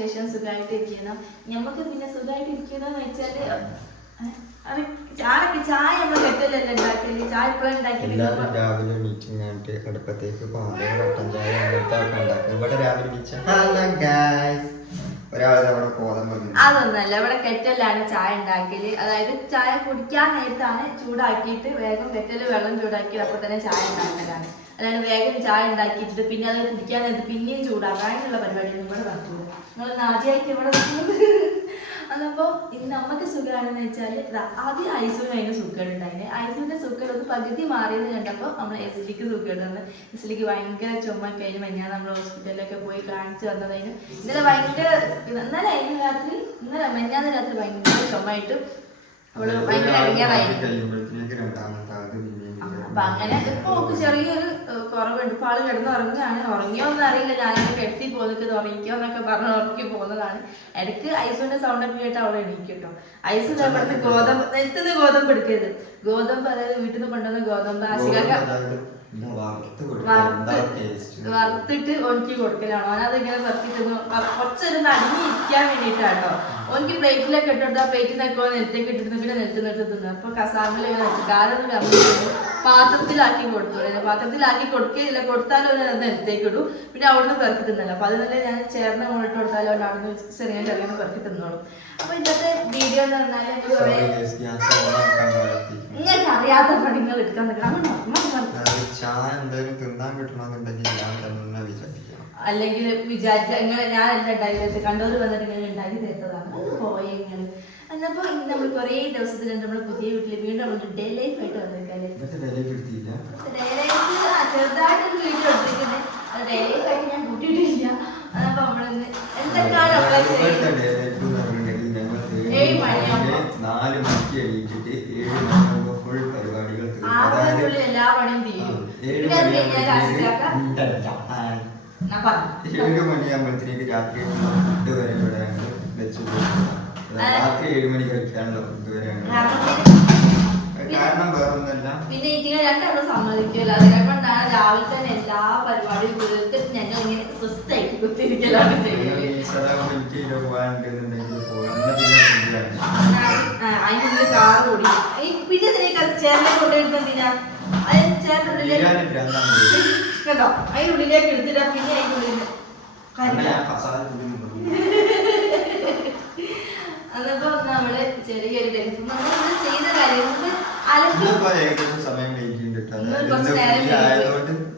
ശേഷം സുഖമായിട്ട് ഇരിക്കണം. നമുക്ക് പിന്നെ സുഖമായിട്ട് ഇരിക്കുന്നതെന്ന് വെച്ചാല് അത് ചായ നമ്മൾ കെട്ടലല്ല ഉണ്ടാക്കല്. ചായ ഇപ്പോഴും ഉണ്ടാക്കില്ല. രാവിലെ മീറ്റിംഗ് ആയിട്ട് അടുപ്പത്തേക്ക് കട്ടൻ ചായ അങ്ങനത്തെ ഒക്കെ ഉണ്ടാക്കും. ഇവിടെ രാവിലെ അതൊന്നല്ല, ഇവിടെ കെറ്റലാണ് ചായ ഉണ്ടാക്കല്. അതായത് ചായ കുടിക്കാൻ നേരത്താണ് ചൂടാക്കിയിട്ട് വേഗം കെറ്റല് വെള്ളം ചൂടാക്കി അപ്പൊ തന്നെ ചായ ഉണ്ടാക്കലാണ്. അല്ലാണ്ട് വേഗം ചായ ഉണ്ടാക്കിയിട്ട് പിന്നെ അത് കുടിക്കാൻ നേരത്ത് പിന്നെയും ചൂടാക്കാം. അതിനുള്ള പരിപാടിയൊന്നും ഇവിടെ നടക്കില്ല. നിങ്ങളൊന്ന് ആദ്യമായിട്ട് ഇവിടെ അതപ്പോ ഇന്ന് നമുക്ക് സുഖമാണെന്ന് വെച്ചാല് ആദ്യം ഐസുവിന് അതിന് സുഖം ഉണ്ടായിന്. ഐസുവിന്റെ സുഖം ഒന്ന് പകുതി മാറിയെന്ന് കണ്ടപ്പോൾ നമ്മൾ എസ്ലിക്ക് സുഖം തന്നു. എസ്ലിക്ക് ഭയങ്കര ചുമ കഴിഞ്ഞ് കഴിഞ്ഞാൽ നമ്മൾ ഹോസ്പിറ്റലിലൊക്കെ പോയി കാണിച്ചു വന്നതിന് ഇന്നലെ ഭയങ്കര മെഞ്ഞാന്ന് രാത്രി ഭയങ്കര ചുമയായിട്ട് അവള് ഭയങ്കര ഇറങ്ങിയതായിരുന്നു. അപ്പൊ അങ്ങനെ ഇപ്പൊ ചെറിയൊരു കുറവുണ്ട്. ഇപ്പൊ ആള് കിടന്നുറങ്ങുകയാണ്. ഉറങ്ങിയോന്നും അറിയില്ല. ഞാനിങ്ങനെ കെട്ടി പോന്നിട്ട് ഉറങ്ങിക്കോ എന്നൊക്കെ പറഞ്ഞ് ഉറക്കി പോകുന്നതാണ്. ഇടയ്ക്ക് ഐസുവിന്റെ സൗണ്ട് ഒക്കെ കേട്ട് അവളെ എണീക്കും കേട്ടോ. ഐസ് ഇവിടുന്ന് ഗോതമ്പ് നെത്തുന്ന ഗോതമ്പ് എടുക്കരുത്. ഗോതമ്പ് അതായത് വീട്ടിൽ നിന്ന് കൊണ്ടുവന്ന ഗോതമ്പ് ആശികൊക്കെ വറുത്തിട്ട് ഓനിക്ക് കൊടുക്കലാണ്. ഓനത് ഇങ്ങനെ വറുത്തിട്ട് കുറച്ചൊരു നടുങ്ങിയിരിക്കാൻ വേണ്ടിയിട്ടാട്ടോ. ഓനിക്ക് പ്ലേറ്റിലൊക്കെ ഇട്ടിട്ട് ആ പ്ലേറ്റിൽ നിൽക്കുമ്പോൾ നെറ്റൊക്കെ ഇട്ടിട്ട് പിന്നെ നെറ്റ് തിന്നു. അപ്പൊ കസാറിൽ ഇങ്ങനെ വെച്ചു കാലൊന്നും കമ്മിട്ട് പാത്രത്തിലാക്കി കൊടുത്തു. പാത്രത്തിലാക്കി കൊടുക്കുകയില്ല. കൊടുത്താലും ഒരു നെലത്തേക്ക് ഇടും. പിന്നെ അവിടുന്ന് പെറുക്കി തിന്നല്ലോ. അപ്പൊ അത് തന്നെ ഞാൻ ചേർന്ന മുകളിട്ട് കൊടുത്താലും അവിടെ അവിടുന്ന് ചെറിയ ചെറിയ പെറുക്കി തിന്നോളും. അപ്പൊ ഇന്നത്തെ വീഡിയോ എന്ന് പറഞ്ഞാൽ നിങ്ങൾക്ക് അറിയാത്ത പണികൾ എടുക്കാൻ അല്ലെങ്കിൽ വിചാരിച്ച ഇങ്ങനെ ഞാൻ എല്ലാം ഉണ്ടാക്കി കണ്ടവർ വന്നിട്ട് ഇങ്ങനെ ഉണ്ടാക്കി തരുന്നതാണ്. പോയ ഇങ്ങനെ എന്നപ്പോ ഇന്ന് നമ്മൾ കുറേ ദിവസത്തിലുണ്ട് നമ്മൾ പുതിയ വീട്ടിൽ വീണ്ടും നമ്മൾ ഡേ ലൈഫ് ആയിട്ട് വന്നിരിക്കല്ലേ. ചെറുതായിട്ടൊരു വീഡിയോ എടുത്തിട്ടുണ്ട്. അത് ഡേ ലൈഫ് ആയിട്ട് ഞാൻ കൂട്ടിയിട്ടില്ല. അതപ്പോ നമ്മളിന്ന് എന്തൊക്കെയാണ് എല്ലാ പണിയും തീരും. 7 മണിയാകുമ്പോഴത്തേക്ക് രാത്രി ഫുഡ് വരെ ഇവിടെയാണ് വെച്ചു. രാത്രി 7 മണി കഴിക്കാനുള്ള ഫുഡ് വരെയാണ്. കാരണം വേറൊന്നല്ല, പിന്നെ ഇതിനെ രണ്ടാളും സമ്മതിക്കില്ല. അതുകൊണ്ടാണ് രാവിലെ തന്നെ എല്ലാ പരിപാടിയും തീർത്തിട്ട് ഞങ്ങൾ ഇങ്ങനെ സ്വസ്ഥായിട്ട് കുത്തിരിക്കലാണ് ചെയ്യുന്നത്. അതിനുള്ളിൽ കാർ ഓടി പിന്നെ ചേർന്നെ കൊണ്ടുവരുന്നതിനാ കേട്ടോ. അതിനുള്ളിലേക്ക് എടുത്തിട്ടാ പിന്നെ അതിനുള്ളിൽ അതപ്പോ നമ്മള് ചെറിയൊരു നമ്മൾ ചെയ്ത കാര്യം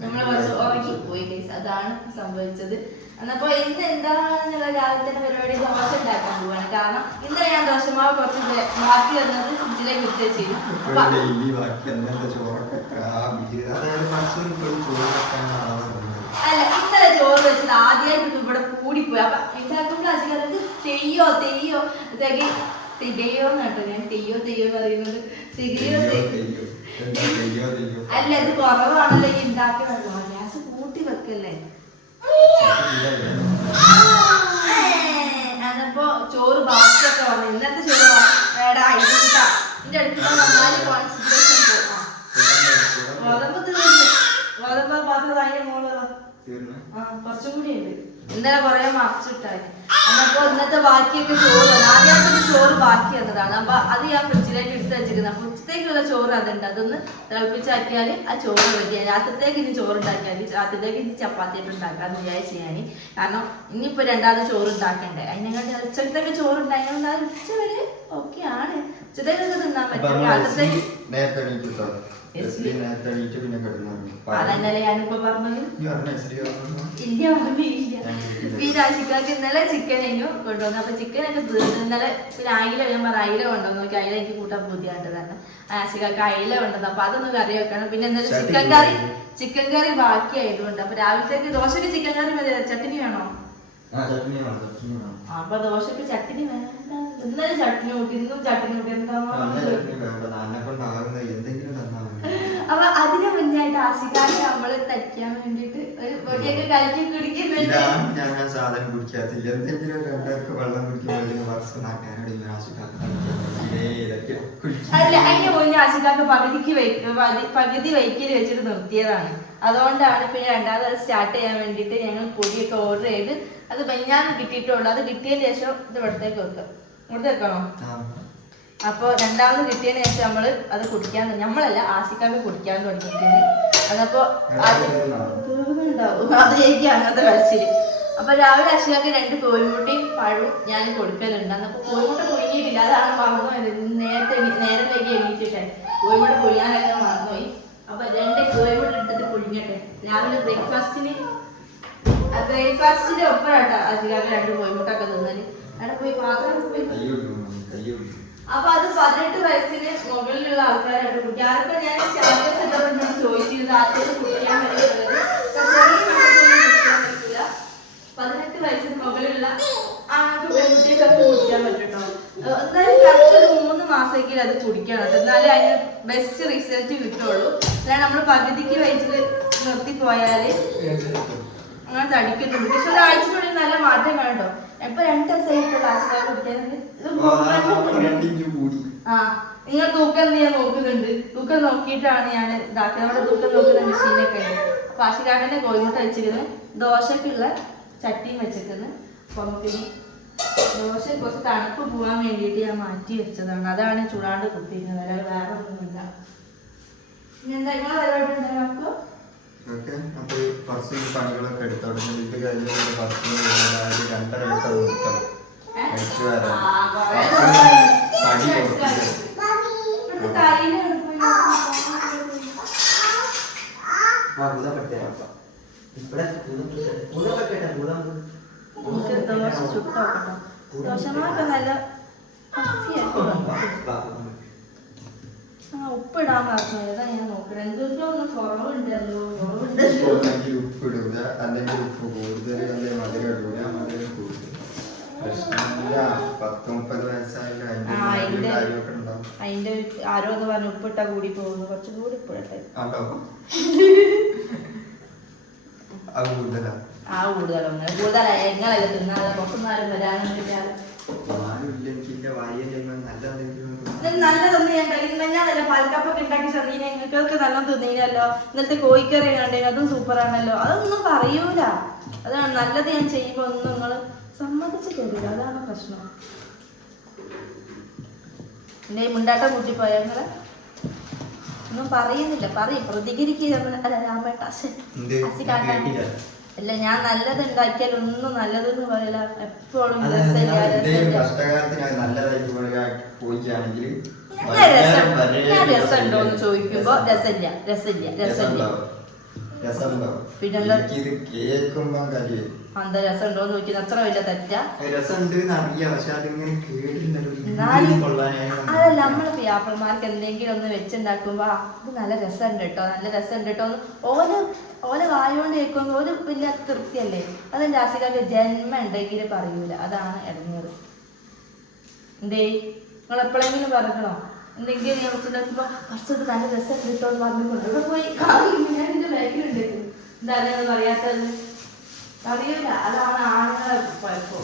നമ്മള് കുറച്ച് ഉറങ്ങിപ്പോയി. അതാണ് സംഭവിച്ചത്. എന്നപ്പോ ഇന്ന് എന്താണെന്നുള്ള രാവിലെ തന്നെ പരിപാടി ദോശ ഉണ്ടാക്കാൻ പോവാണ്. കാരണം ഇന്നലെ ഞാൻ ദോശമാവ് കുറച്ച് ബാക്കി വന്നത് ഫ്രിഡ്ജിലേക്ക് ഇട്ട് ചെയ്തു. അല്ല ഇന്നലെ ചോറ് വെച്ചത് ആദ്യമായിട്ട് ഇവിടെ കൂടിപ്പോയി. അപ്പൊ ഉണ്ടാക്കുമ്പോൾ അധികം തെയ്യോ തികയോന്നാട്ടോ. ഞാൻ തെയ്യോ പറയുന്നത്. അല്ല ഇത് കുറവാണല്ലോ ഈ ഉണ്ടാക്കി വെക്കണം. ഗ്യാസ് കൂട്ടി വെക്കല്ലേ. അതപ്പോ ചോറ് ബാക്കിയൊക്കെ വന്നു. ഇന്നത്തെ ചോറ് എന്റെ അടുത്ത് നന്നായി കോൺസെൻട്രേഷൻ പോകാം. ഗോതമ്പ് തീർന്നു. ഗോതമ്പ് പാത്രം ഭയങ്കര മോള് കുറച്ചും കൂടി ഉണ്ട്. ഇന്നലെ കുറെ മറിച്ചിട്ടായി. അന്നപ്പോ ഇന്നത്തെ ബാക്കിയൊക്കെ ചോറ് ആദ്യമായിട്ടൊരു ചോറ് ബാക്കി വന്നതാണ്. അപ്പൊ അത് ഞാൻ ഫ്രിഡ്ജിലേക്ക് എടുത്ത് വെച്ചിരിക്കുന്നത്. അപ്പൊ ഉച്ചത്തേക്കുള്ള ചോറ് അതുണ്ട്. അതൊന്ന് തിളപ്പിച്ചാക്കിയാൽ ആ ചോറ് റെഡിയായി. രാത്രിത്തേക്ക് ഇനി ചോറ് ഉണ്ടാക്കിയാൽ രാത്രിത്തേക്ക് ഇനി ചപ്പാത്തിയായിട്ട് ഉണ്ടാക്കാന്ന് വിചാരിച്ചു ഞാൻ. കാരണം ഇനിയിപ്പോ രണ്ടാമത് ചോറ് ഉണ്ടാക്കണ്ടേ. അതിനെക്കാട്ടി ഉച്ചത്തേക്ക് ചോറ് ഉണ്ടാക്കിയാൽ ഉച്ച വരെ ഓക്കെ ആണ്. ഉച്ചത്തേക്കൊക്കെ തിന്നാൻ പറ്റും. രാത്രിത്തേക്ക് അതന്നല്ലേ ഞാനിപ്പോ പറഞ്ഞത്. ഇല്ല പറഞ്ഞില്ല. പിന്നെ ആശിക്കാക്ക് ഇന്നലെ ചിക്കൻ കഴിഞ്ഞു കൊണ്ടുവന്നു. അപ്പൊ ചിക്കനൊക്കെ തീർന്നു. ഇന്നലെ പിന്നെ അയില ഞാൻ പറഞ്ഞ അയില കൊണ്ടുവന്നു നോക്കി. അയില എനിക്ക് കൂട്ടാൻ ബുദ്ധിയായിട്ട് തന്നെ ആശിക്കാക്ക് അയില കൊണ്ടുവന്നു. അപ്പൊ അതൊന്ന് കറി വെക്കണം. പിന്നെ എന്തായാലും ചിക്കൻ കറി ബാക്കിയായതുകൊണ്ട് അപ്പൊ രാവിലത്തേക്ക് ദോശക്ക് ചിക്കൻ കറി മതി. ചട്നി വേണോ? അപ്പൊ ദോശക്ക് ചട്നി വേണ്ട. ഇന്നലെ ചട്നി കൂട്ടി ഇന്നും ചട്നി കൂട്ടി. എന്താ അപ്പൊ അതിന് മുന്നായിട്ട് ആശിക്കാക്ക് നമ്മള് തയ്ക്കാൻ വേണ്ടിട്ട് ഒരു പൊടിയൊക്കെ കലക്കി കുടിക്കുന്നുണ്ട്. സാധനം കുടിക്കാത്തില്ല. എന്തെങ്കിലും വെള്ളം കുടിക്കുമ്പോൾ അല്ല, അതിന്റെ മുന്നേ ആശിക്കാക്ക് പകുതി വൈക്കല് വെച്ചിട്ട് നിർത്തിയതാണ്. അതുകൊണ്ടാണ് പിന്നെ രണ്ടാമത് സ്റ്റാർട്ട് ചെയ്യാൻ വേണ്ടിയിട്ട് ഞങ്ങൾ പൊടിയൊക്കെ ഓർഡർ ചെയ്ത് അത് മെഞ്ഞാന്ന് കിട്ടിയിട്ടുള്ളൂ. അത് കിട്ടിയതിന് ശേഷം ഇത് ഇവിടത്തേക്ക് വെക്കാം. ഇവിടുത്തെ വെക്കണോ? അപ്പൊ രണ്ടാമത് കിട്ടിയതിന് ശേഷം നമ്മള് അത് കുടിക്കാൻ, നമ്മളല്ല ആശിക്കാക്ക് കുടിക്കാൻ തുടങ്ങിയിട്ടുണ്ട്. അതപ്പോ അത് തീർന്നുണ്ടാവും, അത് എനിക്ക് അങ്ങനത്തെ കഴിച്ചില്. അപ്പൊ രാവിലെ ആശിക്കാക്ക് 2 കോഴിമുട്ടയും പഴവും ഞാൻ കൊടുക്കലുണ്ട്. അന്നപ്പോ കോഴിമുട്ട പുഴുങ്ങിയിട്ടില്ല, അതാണ് മറന്നുപോയത്. നേരം വൈകി എണീറ്റിട്ടെ കോഴിമുട്ട പുഴുങ്ങാനൊക്കെ മറന്നുപോയി. അപ്പൊ 2 കോഴിമുട്ട എടുത്തിട്ട് പുഴുങ്ങട്ടെ. രാവിലെ ബ്രേക്ക്ഫാസ്റ്റിന് ഒപ്പരാട്ടോ ആശിക്കാക്ക് 2 കോഴിമുട്ട ഒക്കെ തിന്നാല്. അവിടെ പോയി പാത്രം പോയി. അപ്പൊ അത് 18 വയസ്സിന് മുകളിലുള്ള ആൾക്കാരായിട്ട് കുടിക്കുക. ആർക്കും ഞാൻ സ്റ്റാറ്റസ് ഇട്ടപ്പോൾ ചോദിച്ചിരുന്നു ആദ്യം കുടിക്കാൻ പറ്റുന്നത്. 18 വയസ്സിന് മുകളിലുള്ള ആൾക്ക് പെൺകുട്ടികൾക്കൊക്കെ കുടിക്കാൻ പറ്റുട്ടോ. എന്തായാലും കറക്റ്റ് 3 മാസമെങ്കിലും അത് കുടിക്കണം, എന്നാലേ അതിന് ബെസ്റ്റ് റിസൾട്ട് കിട്ടുള്ളൂ. അല്ലാതെ നമ്മൾ പകുതിക്ക് വയസ്സിൽ നിർത്തിപ്പോയാല് അങ്ങനെ തടിക്കുന്നുണ്ട്. പക്ഷെ ഒരാഴ്ചക്കുള്ളിൽ നല്ല മാറ്റം കാണട്ടോ. ഇപ്പൊ 2 ദിവസമായിട്ടുള്ള ആശുപത്രി കുടിക്കാൻ. നിങ്ങൾ തൂക്കം എന്ത് ചെയ്യാൻ നോക്കുന്നുണ്ട്? തൂക്കം നോക്കിയിട്ടാണ് ഞാൻ ഇതാക്കിയത്. നമ്മുടെ തൂക്കം നോക്കുന്ന മെഷീനൊക്കെ ഉണ്ട്. അപ്പൊ ആശിക്കാക്കന്റെ കോഴിമുട്ട വെച്ചിരുന്നു, ദോശക്കുള്ള ചട്ടിയും വെച്ചിരിക്കുന്നു. അപ്പൊ നമുക്കിനി ദോശ കുറച്ച് തണുപ്പ് പോകാൻ വേണ്ടിയിട്ട് ഞാൻ മാറ്റി വെച്ചതാണ്. അതാണ് ചൂടാണ്ട് കുത്തിയിരുന്നത്, അല്ലാതെ വേറെ ഒന്നുമില്ല. ഇനി എന്താ നിങ്ങളെ പരിപാടി ഉണ്ടാകും? പണികളൊക്കെ എടുത്തോടെ ദോശമാർക്ക് നല്ല ഉപ്പിടാൻ പറഞ്ഞത് ഞാൻ നോക്കണം. എന്തൊക്കെ ഒന്ന് കുറവുണ്ടല്ലോ, ഉപ്പിടുക, അല്ലെങ്കിൽ ഉപ്പ് കൂടുതൽ, അല്ലെങ്കിൽ മധുരം ഇടുക, മധുരം കൂടുതൽ. അതിന്റെ ആരോ എന്ന് പറഞ്ഞു ഉപ്പിട്ടാ കൂടി പോകുന്നു, കുറച്ചും കൂടി ഉപ്പിടട്ടെ. കൂടുതലായി എങ്ങളല്ലേ തിന്നാതെ പുറത്തുനിന്നാലും വരാനും നല്ലതൊന്നും ഞാൻ കഴിക്കുന്ന. ഞാനല്ല പാൽക്കപ്പൊക്കെ ഉണ്ടാക്കി ചെന്നീന നിങ്ങൾക്ക് നല്ല തിന്നീനല്ലോ. ഇന്നത്തെ കോഴിക്കറി കണ്ടീന, അതും സൂപ്പറാണല്ലോ. അതൊന്നും പറയൂല. അതാണ് നല്ലത്. ഞാൻ ചെയ്യുമ്പോ ഒന്നും നിങ്ങള് സമ്മതിച്ച് തരില്ല, അതാണ് പ്രശ്നം. എന്റെ മുണ്ടാട്ടം കൂട്ടിപ്പോയ നിങ്ങള് ഒന്നും പറയുന്നില്ല, പറയും പ്രതികരിക്കുക. രാമേട്ട അല്ല, ഞാൻ നല്ലത് ഉണ്ടാക്കിയാൽ ഒന്നും നല്ലതെന്ന് പറയില്ല. എപ്പോഴും രസമുണ്ടോന്ന് ചോദിക്കുമ്പോ രസമില്ല. പിന്നെന്താ എന്താ രസമുണ്ടോന്ന് ചോദിക്കുന്നത്? അത്ര വലിയ തെറ്റാ? അതല്ല, നമ്മളെ പിയാപ്പിൾമാർക്ക് എന്തെങ്കിലും ഒന്ന് വെച്ചുണ്ടാക്കുമ്പോ അത് നല്ല രസമുണ്ട് കേട്ടോ, നല്ല രസമുണ്ട് കേട്ടോ ഓല വായോണ്ട് കേൾക്കുമ്പോ ഒരു വലിയ തൃപ്തിയല്ലേ. അതെന്റെ ആശിക്കാർക്ക് ജന്മം ഉണ്ടെങ്കിൽ പറയൂല, അതാണ് ഇടങ്ങേറ്. എന്തേ നിങ്ങൾ എപ്പോഴെങ്കിലും പറഞ്ഞോ എന്തെങ്കിലും ഞാൻ വെച്ചിട്ടുണ്ടാക്കുമ്പോ കുറച്ചത് നല്ല രസം കിട്ടോ എന്ന് പറഞ്ഞുകൊണ്ട് ഇവിടെ പോയി ഞാൻ എന്റെ ബാഗിലുണ്ട്. എന്താ ഞാൻ പറയാത്തത്? അറിയില്ല, അതാണ് ആണുങ്ങളെ കുഴപ്പം.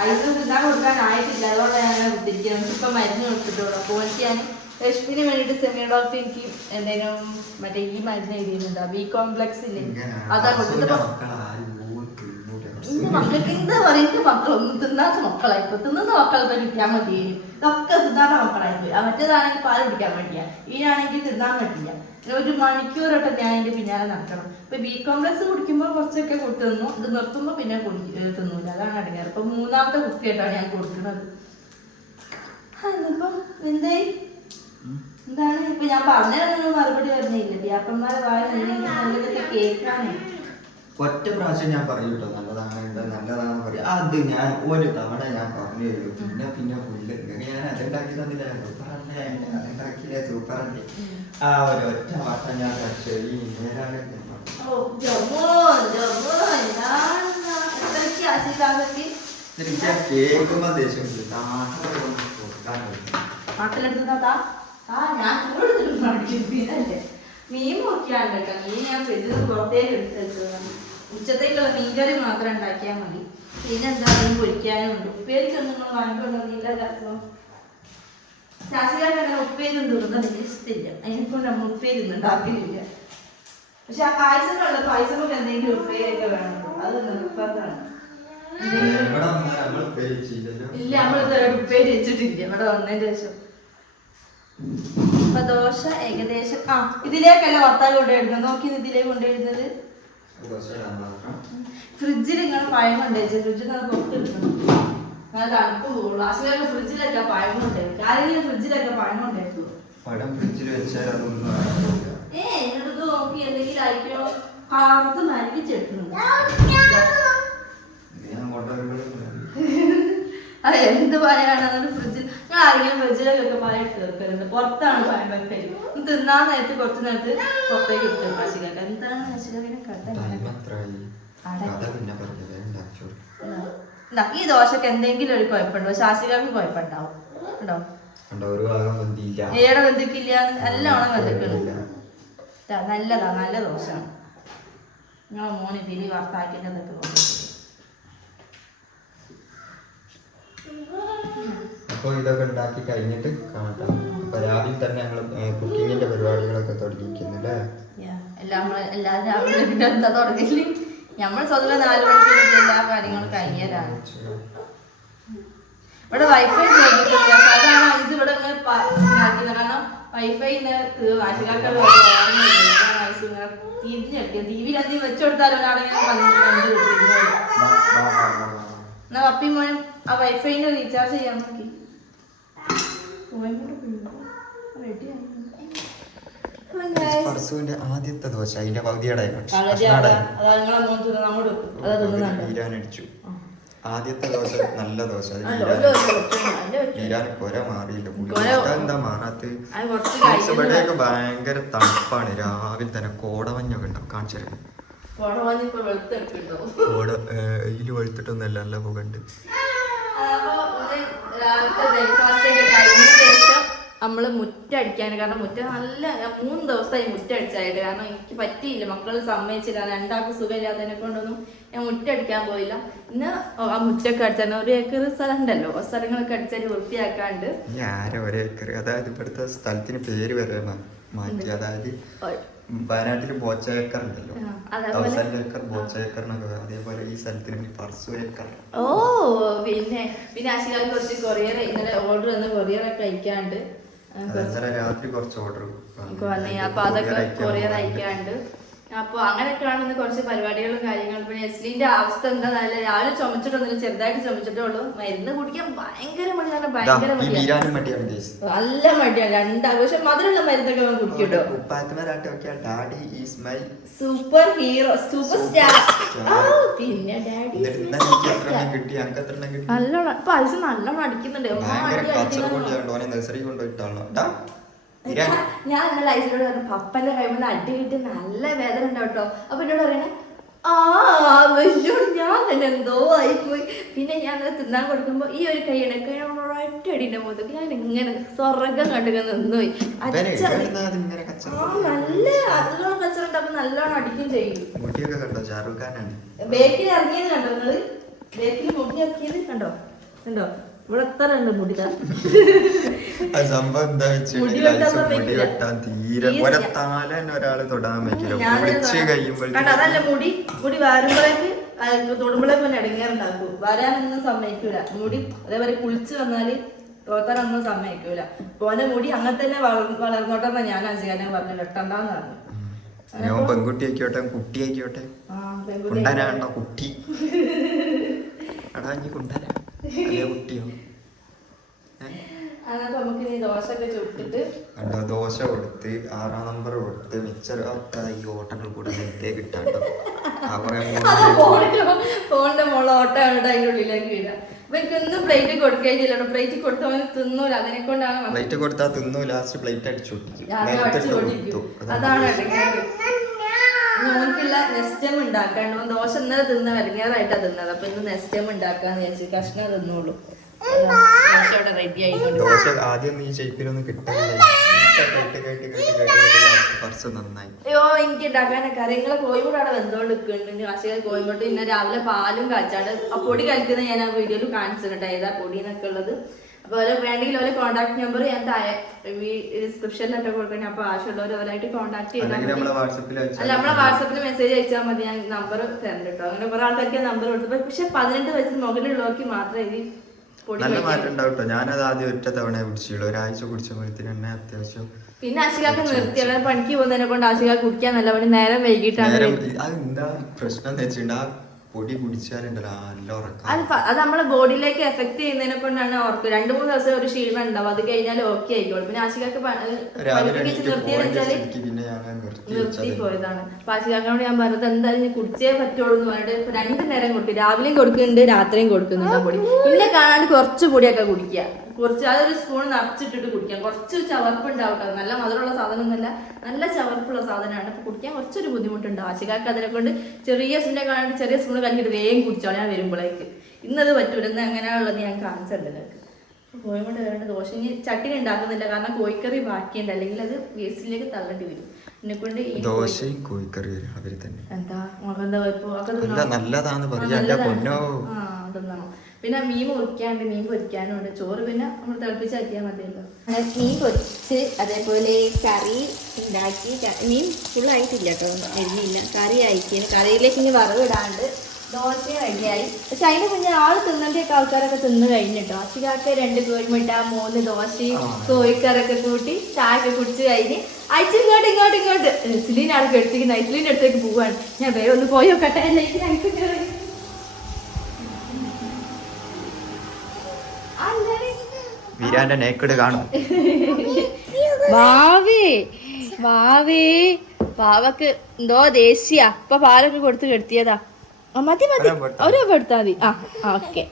അതിന് തിന്നാൻ കൊടുക്കാനായിട്ടില്ല, അതുകൊണ്ട് ഞാൻ അങ്ങനെ കുത്തിരിക്കുന്നത്. ഇപ്പൊ മരുന്ന് കൊടുത്തിട്ടുള്ളൂ. അപ്പോൾ എനിക്ക് ഞാൻ രശ്മിന് വേണ്ടിട്ട് സെമി ഡോക്ടർ എനിക്ക് എന്തെങ്കിലും മറ്റേ ഈ മരുന്ന് എഴുതിയിട്ടുണ്ട്, ബി കോംപ്ലക്സ് ഇല്ലേ, അതാ കൊടുത്തിട്ട്. എന്റെ മക്കൾക്ക് എന്താ പറയുക, എന്റെ മക്കളൊന്നും തിന്നാത്ത മക്കളായിപ്പോ. തിന്നുന്ന മക്കളെ കിട്ടാൻ മതി, ഇതൊക്കെ തിന്നാത്ത മക്കളായിപ്പോയി. മറ്റേതാണെങ്കിൽ പാൽ കുടിക്കാൻ പറ്റില്ല, ഈയാണെങ്കിൽ തിന്നാൻ പറ്റില്ല. 1 മണിക്കൂറൊക്കെ ഞാൻ അതിന്റെ പിന്നാലെ നടക്കണം. ഇപ്പൊ ബി കോംപ്ലക്സ് കുടിക്കുമ്പോൾ കുറച്ചൊക്കെ തിന്നു, ഇത് നിർത്തുമ്പോ പിന്നെ തിന്നൂല, അതാണ് അടങ്ങാറ്. ഇപ്പൊ 3ാമത്തെ കുട്ടിയായിട്ടാണ് ഞാൻ കൊടുക്കുന്നത്. ഇന്നിപ്പം എന്തായി എന്താണ് ഇപ്പൊ ഞാൻ പറഞ്ഞതൊന്നും മറുപടി പറഞ്ഞില്ല. വ്യാപന്മാരെ വായ നല്ലതൊക്കെ കേൾക്കാനേ ഒറ്റ പ്രാവശ്യം ഞാൻ പറയൂ കേട്ടോ, നല്ലതാണ് നല്ലതാണെന്ന് പറയും. അത് ഞാൻ ഒരു തവണ ഞാൻ പറഞ്ഞു തരും, പിന്നെ ഫുള്ള് ഞാൻ അതുണ്ടാക്കി തന്നില്ല, സൂപ്പറല്ലേ അതുണ്ടാക്കിയില്ലേ സൂപ്പറല്ലേ, ആ ഒരു ഒറ്റ വട്ടം ഞാൻ ശരി കേൾക്കുമ്പോ ദേഷ്യം മീൻ മുറിക്കാണ്ട് കേട്ടോ. മീൻ ഞാൻ ഫ്രിഡ്ജിൽ പുറത്തേക്ക് എടുത്ത് വെച്ചതാണ്. ഉച്ചത്തേക്കുള്ള മീൻകറി മാത്രം ഉണ്ടാക്കിയാൽ മതി. പിന്നെ എന്തായാലും പൊരിക്കാനുണ്ട്. ഉപ്പേരിക്കൊന്നും നിങ്ങൾ വാങ്ങിക്കൊണ്ടില്ല. ശാസികാർക്ക് അങ്ങനെ ഉപ്പേരി തോന്നുന്നത് എനിക്ക് ഇഷ്ടമില്ല. അതിനെക്കൊണ്ട് നമ്മൾ ഉപ്പേരി ഒന്നും ഉണ്ടാക്കലില്ല. പക്ഷെ ആ പായസങ്ങളുള്ള പായസങ്ങൾക്ക് എന്തെങ്കിലും ഉപ്പേരിയൊക്കെ വേണം. അത് നിർബന്ധമാണ്. ഇല്ല, നമ്മളിത് ഉപ്പേരി വെച്ചിട്ടില്ല ഇവിടെ വന്നതിന് ശേഷം. അപ്പൊ ദോശ ഏകദേശം ഇതിലേക്കല്ല ഭർത്താവ് കൊണ്ടുവരുന്നത്. നോക്കി ഇതിലേക്ക് കൊണ്ടുവരുന്നത് ഫ്രിഡ്ജിൽ ഇങ്ങനെ പഴം കൊണ്ടുവച്ചു. ഫ്രിഡ്ജിൽ നിന്ന് പുറത്തെടുക്കണം. അങ്ങനെ തണുപ്പ് പോകുള്ളൂ. അസുഖം ഫ്രിഡ്ജിലൊക്കെ പഴം കൊണ്ടുവരും. ആരെങ്കിലും ഫ്രിഡ്ജിലൊക്കെ പഴം കൊണ്ടുവരുള്ളൂ. എന്നിട്ട് നോക്കി എന്തെങ്കിലും ആയിക്കോ കാർത്ത് മരിച്ചെടുക്കണം. അത് എന്ത് പഴമാണ് ഫ്രിഡ്ജിൽ. ഞാൻ ആരെങ്കിലും ഫ്രിഡ്ജിലൊക്കെ പഴം ഇട്ട് വെക്കലുണ്ട്. പുറത്താണ് പഴം വെക്കല്. തിന്നാൻ നേരത്ത് കുറച്ച് നേരത്ത് പുറത്തേക്ക് എടുത്തു. അശികാക്ക എന്താണ് അശികാക്കിനെ കഥ? ഈ ദോശക്ക് എന്തെങ്കിലും ഒരു കുഴപ്പമുണ്ടോ? ശാസികാക്ക് കുഴപ്പമുണ്ടാവും. ഉണ്ടോ? ഏടെ ബന്ധിക്കില്ല. നല്ലോണം ബന്ധിക്കണില്ല. നല്ലതാ, നല്ല ദോശയാണ്. നിങ്ങളെ മോന് തിരി വാർത്താക്കിൻ്റെതൊക്കെ കൊണ്ടു. അപ്പോൾ ഇതൊക്കെ ഉണ്ടാക്കി കഴിഞ്ഞിട്ട് കാണാം. അപ്പൊ രാവിലെ തന്നെ ഞങ്ങൾ കുക്കിങ്ങിന്റെ പരിപാടികളൊക്കെ തുടങ്ങിയിരിക്കുന്നില്ലേ? എല്ലാവരും രാവിലെ പിന്നെ എന്താ തുടങ്ങിയില്ല. നമ്മൾ സ്വന്തം 4 മണിക്ക് എല്ലാ കാര്യങ്ങളും കഴിഞ്ഞതാണ്. ഇവിടെ വൈഫൈ ചെയ്തിട്ടില്ല. അതാണ് ഇത് ഇവിടെ ഇങ്ങനെ കാരണം വൈഫൈ ആശുകാക്കൾ തിരിഞ്ഞെടുക്കുക. ടി വിയിൽ എന്തെങ്കിലും വെച്ചുകൊടുത്താലും എന്നാ പപ്പി മോനും ആ വൈഫൈന്റെ റീചാർജ് ചെയ്യാൻ നോക്കി. ആദ്യത്തെ ദോശ അതിന്റെ പകുതിയുടെ ആദ്യത്തെ ദോശ നല്ല ദോശ. കൊര മാറിയില്ല. എന്താ മാറാത്ത? ഇവിടെയൊക്കെ ഭയങ്കര തണുപ്പാണ്. രാവിലെ തന്നെ കോടമഞ്ഞൊക്കെ ഉണ്ടാവും. കാണിച്ചു ഇതില് വെളുത്തിട്ടൊന്നല്ല, നല്ല പുകണ്ട്. നമ്മള് മുറ്റടിക്കാൻ, കാരണം മുറ്റം നല്ല 3 ദിവസമായി മുറ്റടിച്ചായിട്ട്. കാരണം എനിക്ക് പറ്റിയില്ല, മക്കള് സമ്മതിച്ചില്ല. രണ്ടാൾക്ക് സുഖമില്ലാത്തതിനെ കൊണ്ടൊന്നും ഞാൻ മുറ്റടിക്കാൻ പോയില്ല. ഇന്ന് ആ മുറ്റൊക്കെ അടിച്ചാൽ 1 ഏക്കർ സ്ഥലം ഉണ്ടല്ലോ, ആ സ്ഥലങ്ങളൊക്കെ അടിച്ചാൽ വൃത്തിയാക്കാണ്ട്. അതായത് ഇവിടുത്തെ സ്ഥലത്തിന് പേര് വരെ മാറ്റി. അതായത് വയനാട്ടില് ബോച്ചേക്കർ ഉണ്ടല്ലോ, 1000 ഏക്കർ ബോച്ചേക്കറിനൊക്കെ. അതേപോലെ ഈ സ്ഥലത്തിന് പർസു ഏക്കർ. പിന്നെ ആശികാർക്ക് കുറച്ച് കൊറിയർ ഇന്നലെ ഓർഡർ വന്ന് കൊറിയറൊക്കെ അയക്കാണ്ട്. രാത്രി കുറച്ച് ഓർഡർ അപ്പൊ അതൊക്കെ കൊറിയർ അയക്കാണ്ട്. അപ്പൊ അങ്ങനെയൊക്കെയാണ് ഇന്ന് കുറച്ച് പരിപാടികളും കാര്യങ്ങളും. പിന്നെ നെസ്ലിന്റെ അവസ്ഥ എന്താ? നല്ല രാവിലെ ചുമച്ചിട്ടൊന്നുമില്ല, ചെറുതായിട്ട് ചുമച്ചിട്ടേ ഉള്ളൂ. മരുന്ന് കുടിക്കാൻ ഭയങ്കര മടിയാണ്, ഭയങ്കര മടിയാണ്, നല്ല മടിയാണ്. രണ്ടാഘോഷം മധുരമുള്ള മരുന്നൊക്കെ അവൻ കുടിക്കട്ടോ. Super hero, super star. പിന്നെ ഡാഡി നല്ലോണം പൈസ നല്ലോണം അടിക്കുന്നുണ്ട്. ഞാൻ ഇന്നലെ ഐസിനോട് പറഞ്ഞു പപ്പന്റെ കൈമ അടി കിട്ടി നല്ല വേദന ഉണ്ടാവും കേട്ടോ. അപ്പൊ എന്നോട് പറയണേ വലിയോട് ഞാൻ തന്നെ എന്തോ ആയിപ്പോയി. പിന്നെ ഞാൻ അങ്ങനെ തിന്നാൻ കൊടുക്കുമ്പോ ഈ ഒരു കൈ ഒറ്റ അടിന്റെ മുഖത്ത് ഞാൻ ഇങ്ങനെ സ്വർഗം കണ്ടുക നിന്നുപോയി. നല്ല നല്ലോണം കച്ചറുണ്ടാക്കും, നല്ലോണം അടിക്കും ചെയ്യും. ബേക്കിൽ ഇറങ്ങിയത് കണ്ടോ നിങ്ങള്? ബേക്കിൽ മുടി ഇറക്കിയത് കണ്ടോ? കണ്ടോ? ഇവിടെ എത്ര ഉണ്ട് മുടി? അതല്ല മുടി വാരുമ്പോഴേക്ക് തൊടുമ്പോഴേക്ക് ഇടങ്ങേറുണ്ടാക്കൂ. വരാനൊന്നും സമ്മതിക്കൂല. മുടി അതേപോലെ കുളിച്ച് വന്നാല് തോത്താനൊന്നും സമ്മതിക്കൂല. പോന്റെ മുടി അങ്ങനെ തന്നെ വളർന്നോട്ടെന്നാ ഞാൻ അജികാനെ പറഞ്ഞു. വെട്ടണ്ടെന്ന് പറഞ്ഞു. പെൺകുട്ടി ആയിക്കോട്ടെ കുട്ടി ആയിക്കോട്ടെ കുട്ടി കുട്ടിയോ. ദോശ കൊടുത്ത് 6ാം നമ്പർ കൊടുത്ത് മിച്ചർ ഈ ഓട്ടങ്ങൾ കൂടെ നേരത്തെ കിട്ടാട്ടോ. ഫോണിന്റെ മോള് ഓട്ടം അതിന്റെ ഉള്ളിലേക്ക് വീഴാം. ഇവർക്കൊന്നും പ്ലേറ്റ് കൊടുക്കുകയില്ല. പ്ലേറ്റ് കൊടുത്തവന് തിന്നൂല. അതിനെ കൊണ്ടാണ് പ്ലേറ്റ് കൊടുത്താൽ തിന്നൂ. ലാസ്റ്റ് പ്ലേറ്റ് അടിച്ചു. അതാണ് മോൻക്കുള്ള നെസ്റ്റം ഉണ്ടാക്കാണ്ട്. ദോശ ഇന്നലെ തിന്ന വലങ്ങാറായിട്ടാ തിന്നത്. അപ്പൊ ഇന്ന് നെസ്റ്റം ഉണ്ടാക്കാന്ന് വിചാരിച്ചു. കഷ്ണം തിന്നോളൂ. ദോശ ആദ്യം ഈ ഷേപ്പിലൊന്നും കിട്ടില്ല. കുറച്ച് നന്നായി. അയ്യോ എനിക്ക് ഉണ്ടാക്കാനൊക്കെ അറിയാം. നിങ്ങളെ കോഴിമുട്ട അവിടെ വെന്തോണ്ട് നിൽക്കുന്നുണ്ട്. ആശിക കോഴിമുട്ട പിന്നെ രാവിലെ പാലും കാച്ചാണ്ട് ആ പൊടി കലക്കുന്നത് ഞാൻ ആ വീഡിയോയിൽ കാണിച്ചിട്ടുണ്ട് ഏതാ പൊടി എന്നൊക്കെ ഉള്ളത്. അപ്പോൾ ഓരോ വേണമെങ്കിൽ ഓരോ കോൺടാക്ട് നമ്പർ ഞാൻ താഴെ ഡിസ്ക്രിപ്ഷനിലൊക്കെ കൊടുക്കണേ. അപ്പോൾ ആവശ്യമുള്ളവർ അവരായിട്ട് കോൺടാക്ട് ചെയ്താൽ അല്ല നമ്മളെ വാട്സപ്പിൽ മെസ്സേജ് അയച്ചാൽ മതി. ഞാൻ നമ്പർ തരണ്ട കേട്ടോ. അങ്ങനെ കുറെ ആൾക്കാർക്ക് നമ്പർ കൊടുത്തപ്പോൾ പക്ഷെ 18 വയസ്സിന് മുകളിലുള്ളവർക്ക് മാത്രമേ ഇത് പൊടി നല്ല മാറ്റം ഉണ്ടാവും കേട്ടോ. ഞാനത് ആദ്യം ഒറ്റ തവണ കുടിച്ചുള്ളൂ. ഒരാഴ്ച കുടിച്ചപ്പോഴത്തേന് തന്നെ അത്യാവശ്യം. പിന്നെ ആശികാക്ക് നിർത്തി അല്ലാതെ പണിക്ക് പോകുന്നതിനെ കൊണ്ട് ആശിക കുടിക്കാൻ നല്ല പണി നേരം വൈകിട്ടാണ്. അതെന്താ പ്രശ്നം എന്ന് വെച്ചിട്ടുണ്ടാ പൊടി കുടിച്ചാലുണ്ടല്ലോ നല്ല ഉറക്കം. അത് നമ്മളെ ബോഡിയിലേക്ക് എഫക്ട് ചെയ്യുന്നതിനെ കൊണ്ടാണ് ഓർക്ക് 2-3 ദിവസം ഒരു ക്ഷീണം ഉണ്ടാവും. അത് കഴിഞ്ഞാൽ ഓക്കെ ആയിക്കോളും. പിന്നെ ആശികാക്ക് നിർത്തി പോയതാണ്. അപ്പൊ ആശികാക്കനോട് ഞാൻ പറഞ്ഞത് എന്തായാലും നീ കുടിച്ചേ പറ്റുള്ളൂ എന്ന് പറഞ്ഞിട്ട് ഇപ്പൊ 2 നേരം കൊടുക്കും. രാവിലെയും കൊടുക്കുന്നുണ്ട്, രാത്രിയും കൊടുക്കുന്നുണ്ട് പൊടി. പിന്നെ കാണാണ്ട് കുറച്ച് പൊടിയൊക്കെ കുടിക്കുക. കുറച്ച് അതൊരു സ്പൂൺ നിറച്ചിട്ടിട്ട് കുടിക്കാം. കുറച്ച് ചവർപ്പ് ഉണ്ടാവട്ടെ. നല്ല മധുരമുള്ള സാധനം ഒന്നുമല്ല, നല്ല ചവർപ്പുള്ള സാധനമാണ്. അപ്പൊ കുടിക്കാൻ കുറച്ചൊരു ബുദ്ധിമുട്ടുണ്ടാവും. ആശികാക്ക് അതിനെ കൊണ്ട് ചെറിയ സ്പൂണിനെ കാണാണ്ട് ചെറിയ സ്പൂൺ കലക്കിട്ട് വേഗം കുടിച്ചോളാം ഞാൻ വരുമ്പോഴേക്ക്. ഇന്നത് പറ്റൂല. ഇന്ന് എങ്ങനെയാണുള്ളത് ഞാൻ കാണിച്ചിട്ടുണ്ട് നിങ്ങൾക്ക്. കോഴി കൊണ്ട് വേണ്ട ദോശ ഇനി ചട്ടിനി ഉണ്ടാക്കുന്നില്ല, കാരണം കോഴിക്കറി ബാക്കിയുണ്ട്. അല്ലെങ്കിൽ അത് വേസ്റ്റിലേക്ക് തള്ളേണ്ടി വരും. എന്നെക്കൊണ്ട് ഈ ദോശയും കോഴിക്കറി അവര് തന്നെ എന്താ എന്താ നല്ലതാന്ന് പറയാ. പിന്നെ മീൻ മുറിക്കാണ്ട്, മീൻ പൊരിക്കാനുണ്ട്. ചോറ് പിന്നെ നമ്മൾ തിളപ്പിച്ചാക്കിയാൽ മതിയല്ലോ. മീൻ പൊരിച്ച് അതേപോലെ കറി ഉണ്ടാക്കി. മീൻ ഫുള്ളായിട്ടില്ല കേട്ടോ, എരിഞ്ഞില്ല. കറി അയക്കിന്. കറിയിലേക്ക് ഇനി വറവിടാണ്ട്. ദോശ റെഡിയായി. പക്ഷെ അതിന് മുന്നേ ആള് തിന്നേണ്ടൊക്കെ ആൾക്കാരൊക്കെ തിന്ന് കഴിഞ്ഞിട്ടോ. ആശികാക്ക് 2 കോഴിമുട്ട 3 ദോശയും കോഴിക്കറൊക്കെ കൂട്ടി ചായ ഒക്കെ കുടിച്ച് കഴിഞ്ഞ് അയച്ചു ഇങ്ങോട്ട് ഐസ്ലീനാണ് കെടുത്തിരിക്കുന്നത്. ഐസ്ലീൻ്റെ അടുത്തേക്ക് പോവാണ്. ഞാൻ വേറെ ഒന്ന് പോയി നോക്കട്ടെ. വീരാന്റെ നേക്കട് കാണും. പാവക്ക് എന്തോ ദേശീയ അപ്പൊ പാലൊക്കെ കൊടുത്ത് കെടുത്തിയതാ. മതി ഓരോ എടുത്താ മതി. ഓക്കെ.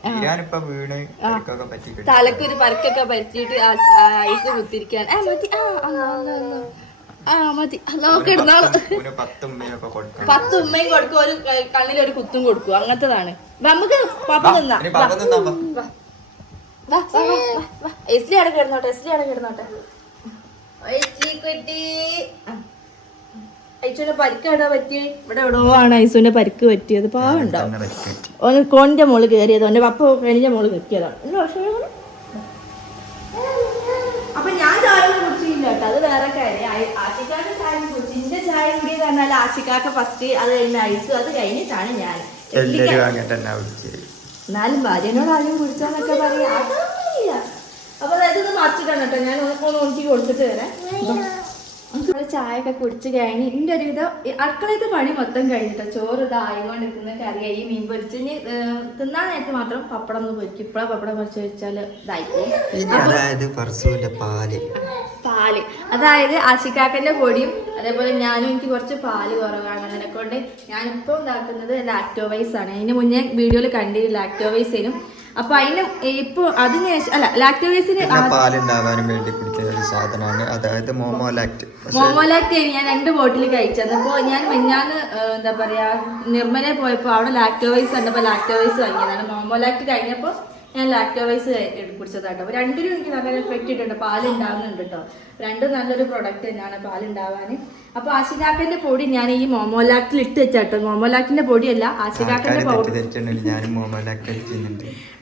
തലക്കൊരു പരക്കൊക്കെ പരത്തിയിട്ട് ഐസ് കുത്തിരിക്കാൻ മതി. മതി നോക്കി ഇടുന്നാള് 10 ഉമ്മയും കൊടുക്കും, ഒരു കണ്ണിലൊരു കുത്തും കൊടുക്കും. അങ്ങനത്തതാണ്. നമുക്ക് പപ്പ നിന്നാ എസ്ലി അവിടെ കിടന്നോട്ടെ. ഐസുവിന്റെ പരിക്ക് എവിടെ പറ്റി? ഇവിടെ എവിടോ ആണ് ഐസുവിന്റെ പരിക്ക് പറ്റിയത്. പാവുണ്ടാവും. ഒന്ന് കോണിന്റെ മോള് കയറിയത് ഓന്റെ പപ്പ കഴിഞ്ഞ മോള് കെട്ടിയതാണ്. അപ്പൊ ഞാൻ ചായ കുടിച്ചില്ല കേട്ടോ, അത് വേറെ കാര്യം. ആശിക്കാക്ക് ചായ കുടിച്ചു. ഇന്റെ ചായ കൂടി പറഞ്ഞാൽ ആശിക്കാക്ക് ഫസ്റ്റ്, അത് കഴിഞ്ഞ ഐസ്, അത് കഴിഞ്ഞിട്ടാണ് ഞാൻ. എന്നാലും ഭാര്യനോട് ആദ്യം കുടിച്ചാന്നൊക്കെ പറയാ. അപ്പൊ അതായത് ഇത് മറിച്ചിട്ടാണ് കേട്ടോ. ഞാൻ ഒന്ന് നോക്കി കൊടുത്തിട്ട് വരാം. ചായ ഒക്കെ കുടിച്ച് കഴിഞ്ഞ് എൻ്റെ ഒരുവിധം അടുക്കളയത്തെ പണി മൊത്തം കഴിഞ്ഞിട്ടോ. ചോറ് ഇതായിക്കൊണ്ടിരിക്കുന്ന കറിയായി, മീൻ പൊരിച്ച്. ഇനി തിന്നാൻ നേരത്തെ മാത്രം പപ്പടം ഒന്ന് പൊരിക്കും. ഇപ്പഴാ പപ്പടം പൊരിച്ച് വെച്ചാൽ ഇതായിപ്പോവും. പാല് അതായത് ആശിക്കാക്കൻ്റെ പൊടിയും അതേപോലെ ഞാനും. എനിക്ക് കുറച്ച് പാല് കുറവാണ്. അതിനെക്കൊണ്ട് ഞാനിപ്പോൾ ഉണ്ടാക്കുന്നത് ലാക്ടോവൈസ് ആണ്. അതിന് മുന്നേ വീഡിയോയിൽ കണ്ടില്ല ലാക്ടോവൈസിനും. അപ്പൊ അതിന് ഇപ്പൊ അതിന് അല്ല ലാക്ടോവൈസിന് പാലുണ്ടാവാനും വേണ്ടി കുടിക്കുന്ന ഒരു സാധനമാണ്, അതായത് മോമോലാക്ട്. ഞാൻ 2 ബോട്ടിൽ കഴിച്ചപ്പോ ഞാൻ എന്താ പറയാ നിർമ്മലെ പോയപ്പോ അവിടെ ലാക്ടോവൈസ് കണ്ടപ്പോ ലാക്ടോവൈസ് വാങ്ങിയതാണ്. മോമോലാക്ട് കഴിഞ്ഞപ്പോ ഞാൻ ലാക്ടോവൈസ് കുടിച്ചതാട്ടോ. അപ്പൊ രണ്ടിലും എനിക്ക് നല്ല എഫക്റ്റ് ഇട്ടുണ്ട്. പാലുണ്ടാവുന്നുണ്ട് കേട്ടോ. രണ്ടും നല്ലൊരു പ്രൊഡക്റ്റ് തന്നെയാണ് പാലുണ്ടാവാൻ. അപ്പൊ ആശികാക്കന്റെ പൊടി ഞാൻ ഈ മോമോലാക്റ്റിൽ ഇട്ട് വെച്ചാട്ടോ. മോമോലാക്റ്റിന്റെ പൊടിയല്ല, ആശികാക്കന്റെ പൗഡർ.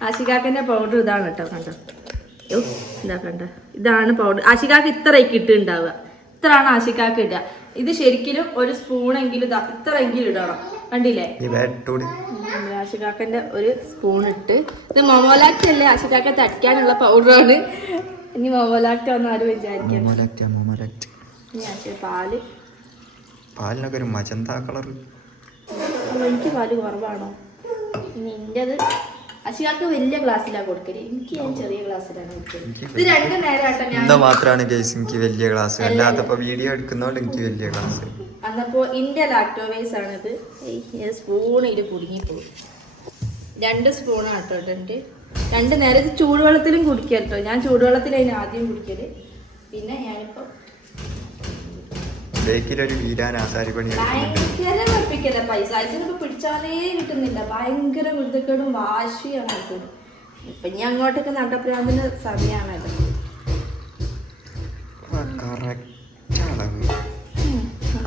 ആശികാക്കന്റെ പൗഡർ ഇതാണ് കേട്ടോ. കണ്ടോ, ഇതാ കണ്ട, ഇതാണ് പൗഡർ. ആശികാക്ക് ഇത്രയൊക്കെ ഇട്ടുണ്ടാവുക. ഇത്രയാണ് ആശിക്കാക്ക് ഇടുക. ഇത് ശരിക്കും ഒരു സ്പൂണെങ്കിലും ഇത്രയെങ്കിലും ഇടണം. കണ്ടില്ലേ? ആശികാക്കന്റെ ഒരു സ്പൂൺ ഇട്ട്. ഇത് മോമോലാക്ട് അല്ലേ, ആശികാക്ക തടിക്കാനുള്ള പൗഡറാണ്. ഇനി മോമോലാക്ട് വന്ന് ആരും വിചാരിക്കാം. പാലിനൊക്കെ ഒരു മജന്ത കളർ. എനിക്ക് പാല് കുറവാണോ? ഇനി ഇന്റത് ആശികാക്ക് വലിയ ഗ്ലാസ്സിലാണ് കൊടുക്കല്. എനിക്ക് ഞാൻ ചെറിയ ഗ്ലാസ്സിലാണ് കൊടുക്കല്. ഇത് 2 നേരമായിട്ടാ ഞാൻ മാത്രമാണ് കേസ് എനിക്ക് വലിയ ഗ്ലാസ്. അല്ലാത്തപ്പോ വീഡിയോ എടുക്കുന്നോണ്ട് എനിക്ക് വലിയ ഗ്ലാസ്. അന്നപ്പോ ഇന്ത്യ ലാക്ടോവൈസ് ആണിത്. സ്പൂൺ ഇത് കുടുങ്ങിപ്പോയി. 2 സ്പൂണാണ് കേട്ടോ. 2 നേരം ഇത് ചൂടുവെള്ളത്തിലും കുടിക്കുക കേട്ടോ. ഞാൻ ചൂടുവെള്ളത്തിലാണ് ആദ്യം കുടിക്കല്. പിന്നെ ഞാനിപ്പോ ഭയങ്കര ഉറപ്പിക്കല്ല. പൈസ അയച്ചിനിപ്പോ പിടിച്ചാലേ കിട്ടുന്നില്ല. ഭയങ്കര വൃദ്ധക്കേടും വാശിയാണ് അയച്ചത്. ഇപ്പൊ ഇനി അങ്ങോട്ടൊക്കെ നടപ്രാന്തിന്റെ സമയമാണല്ലോ.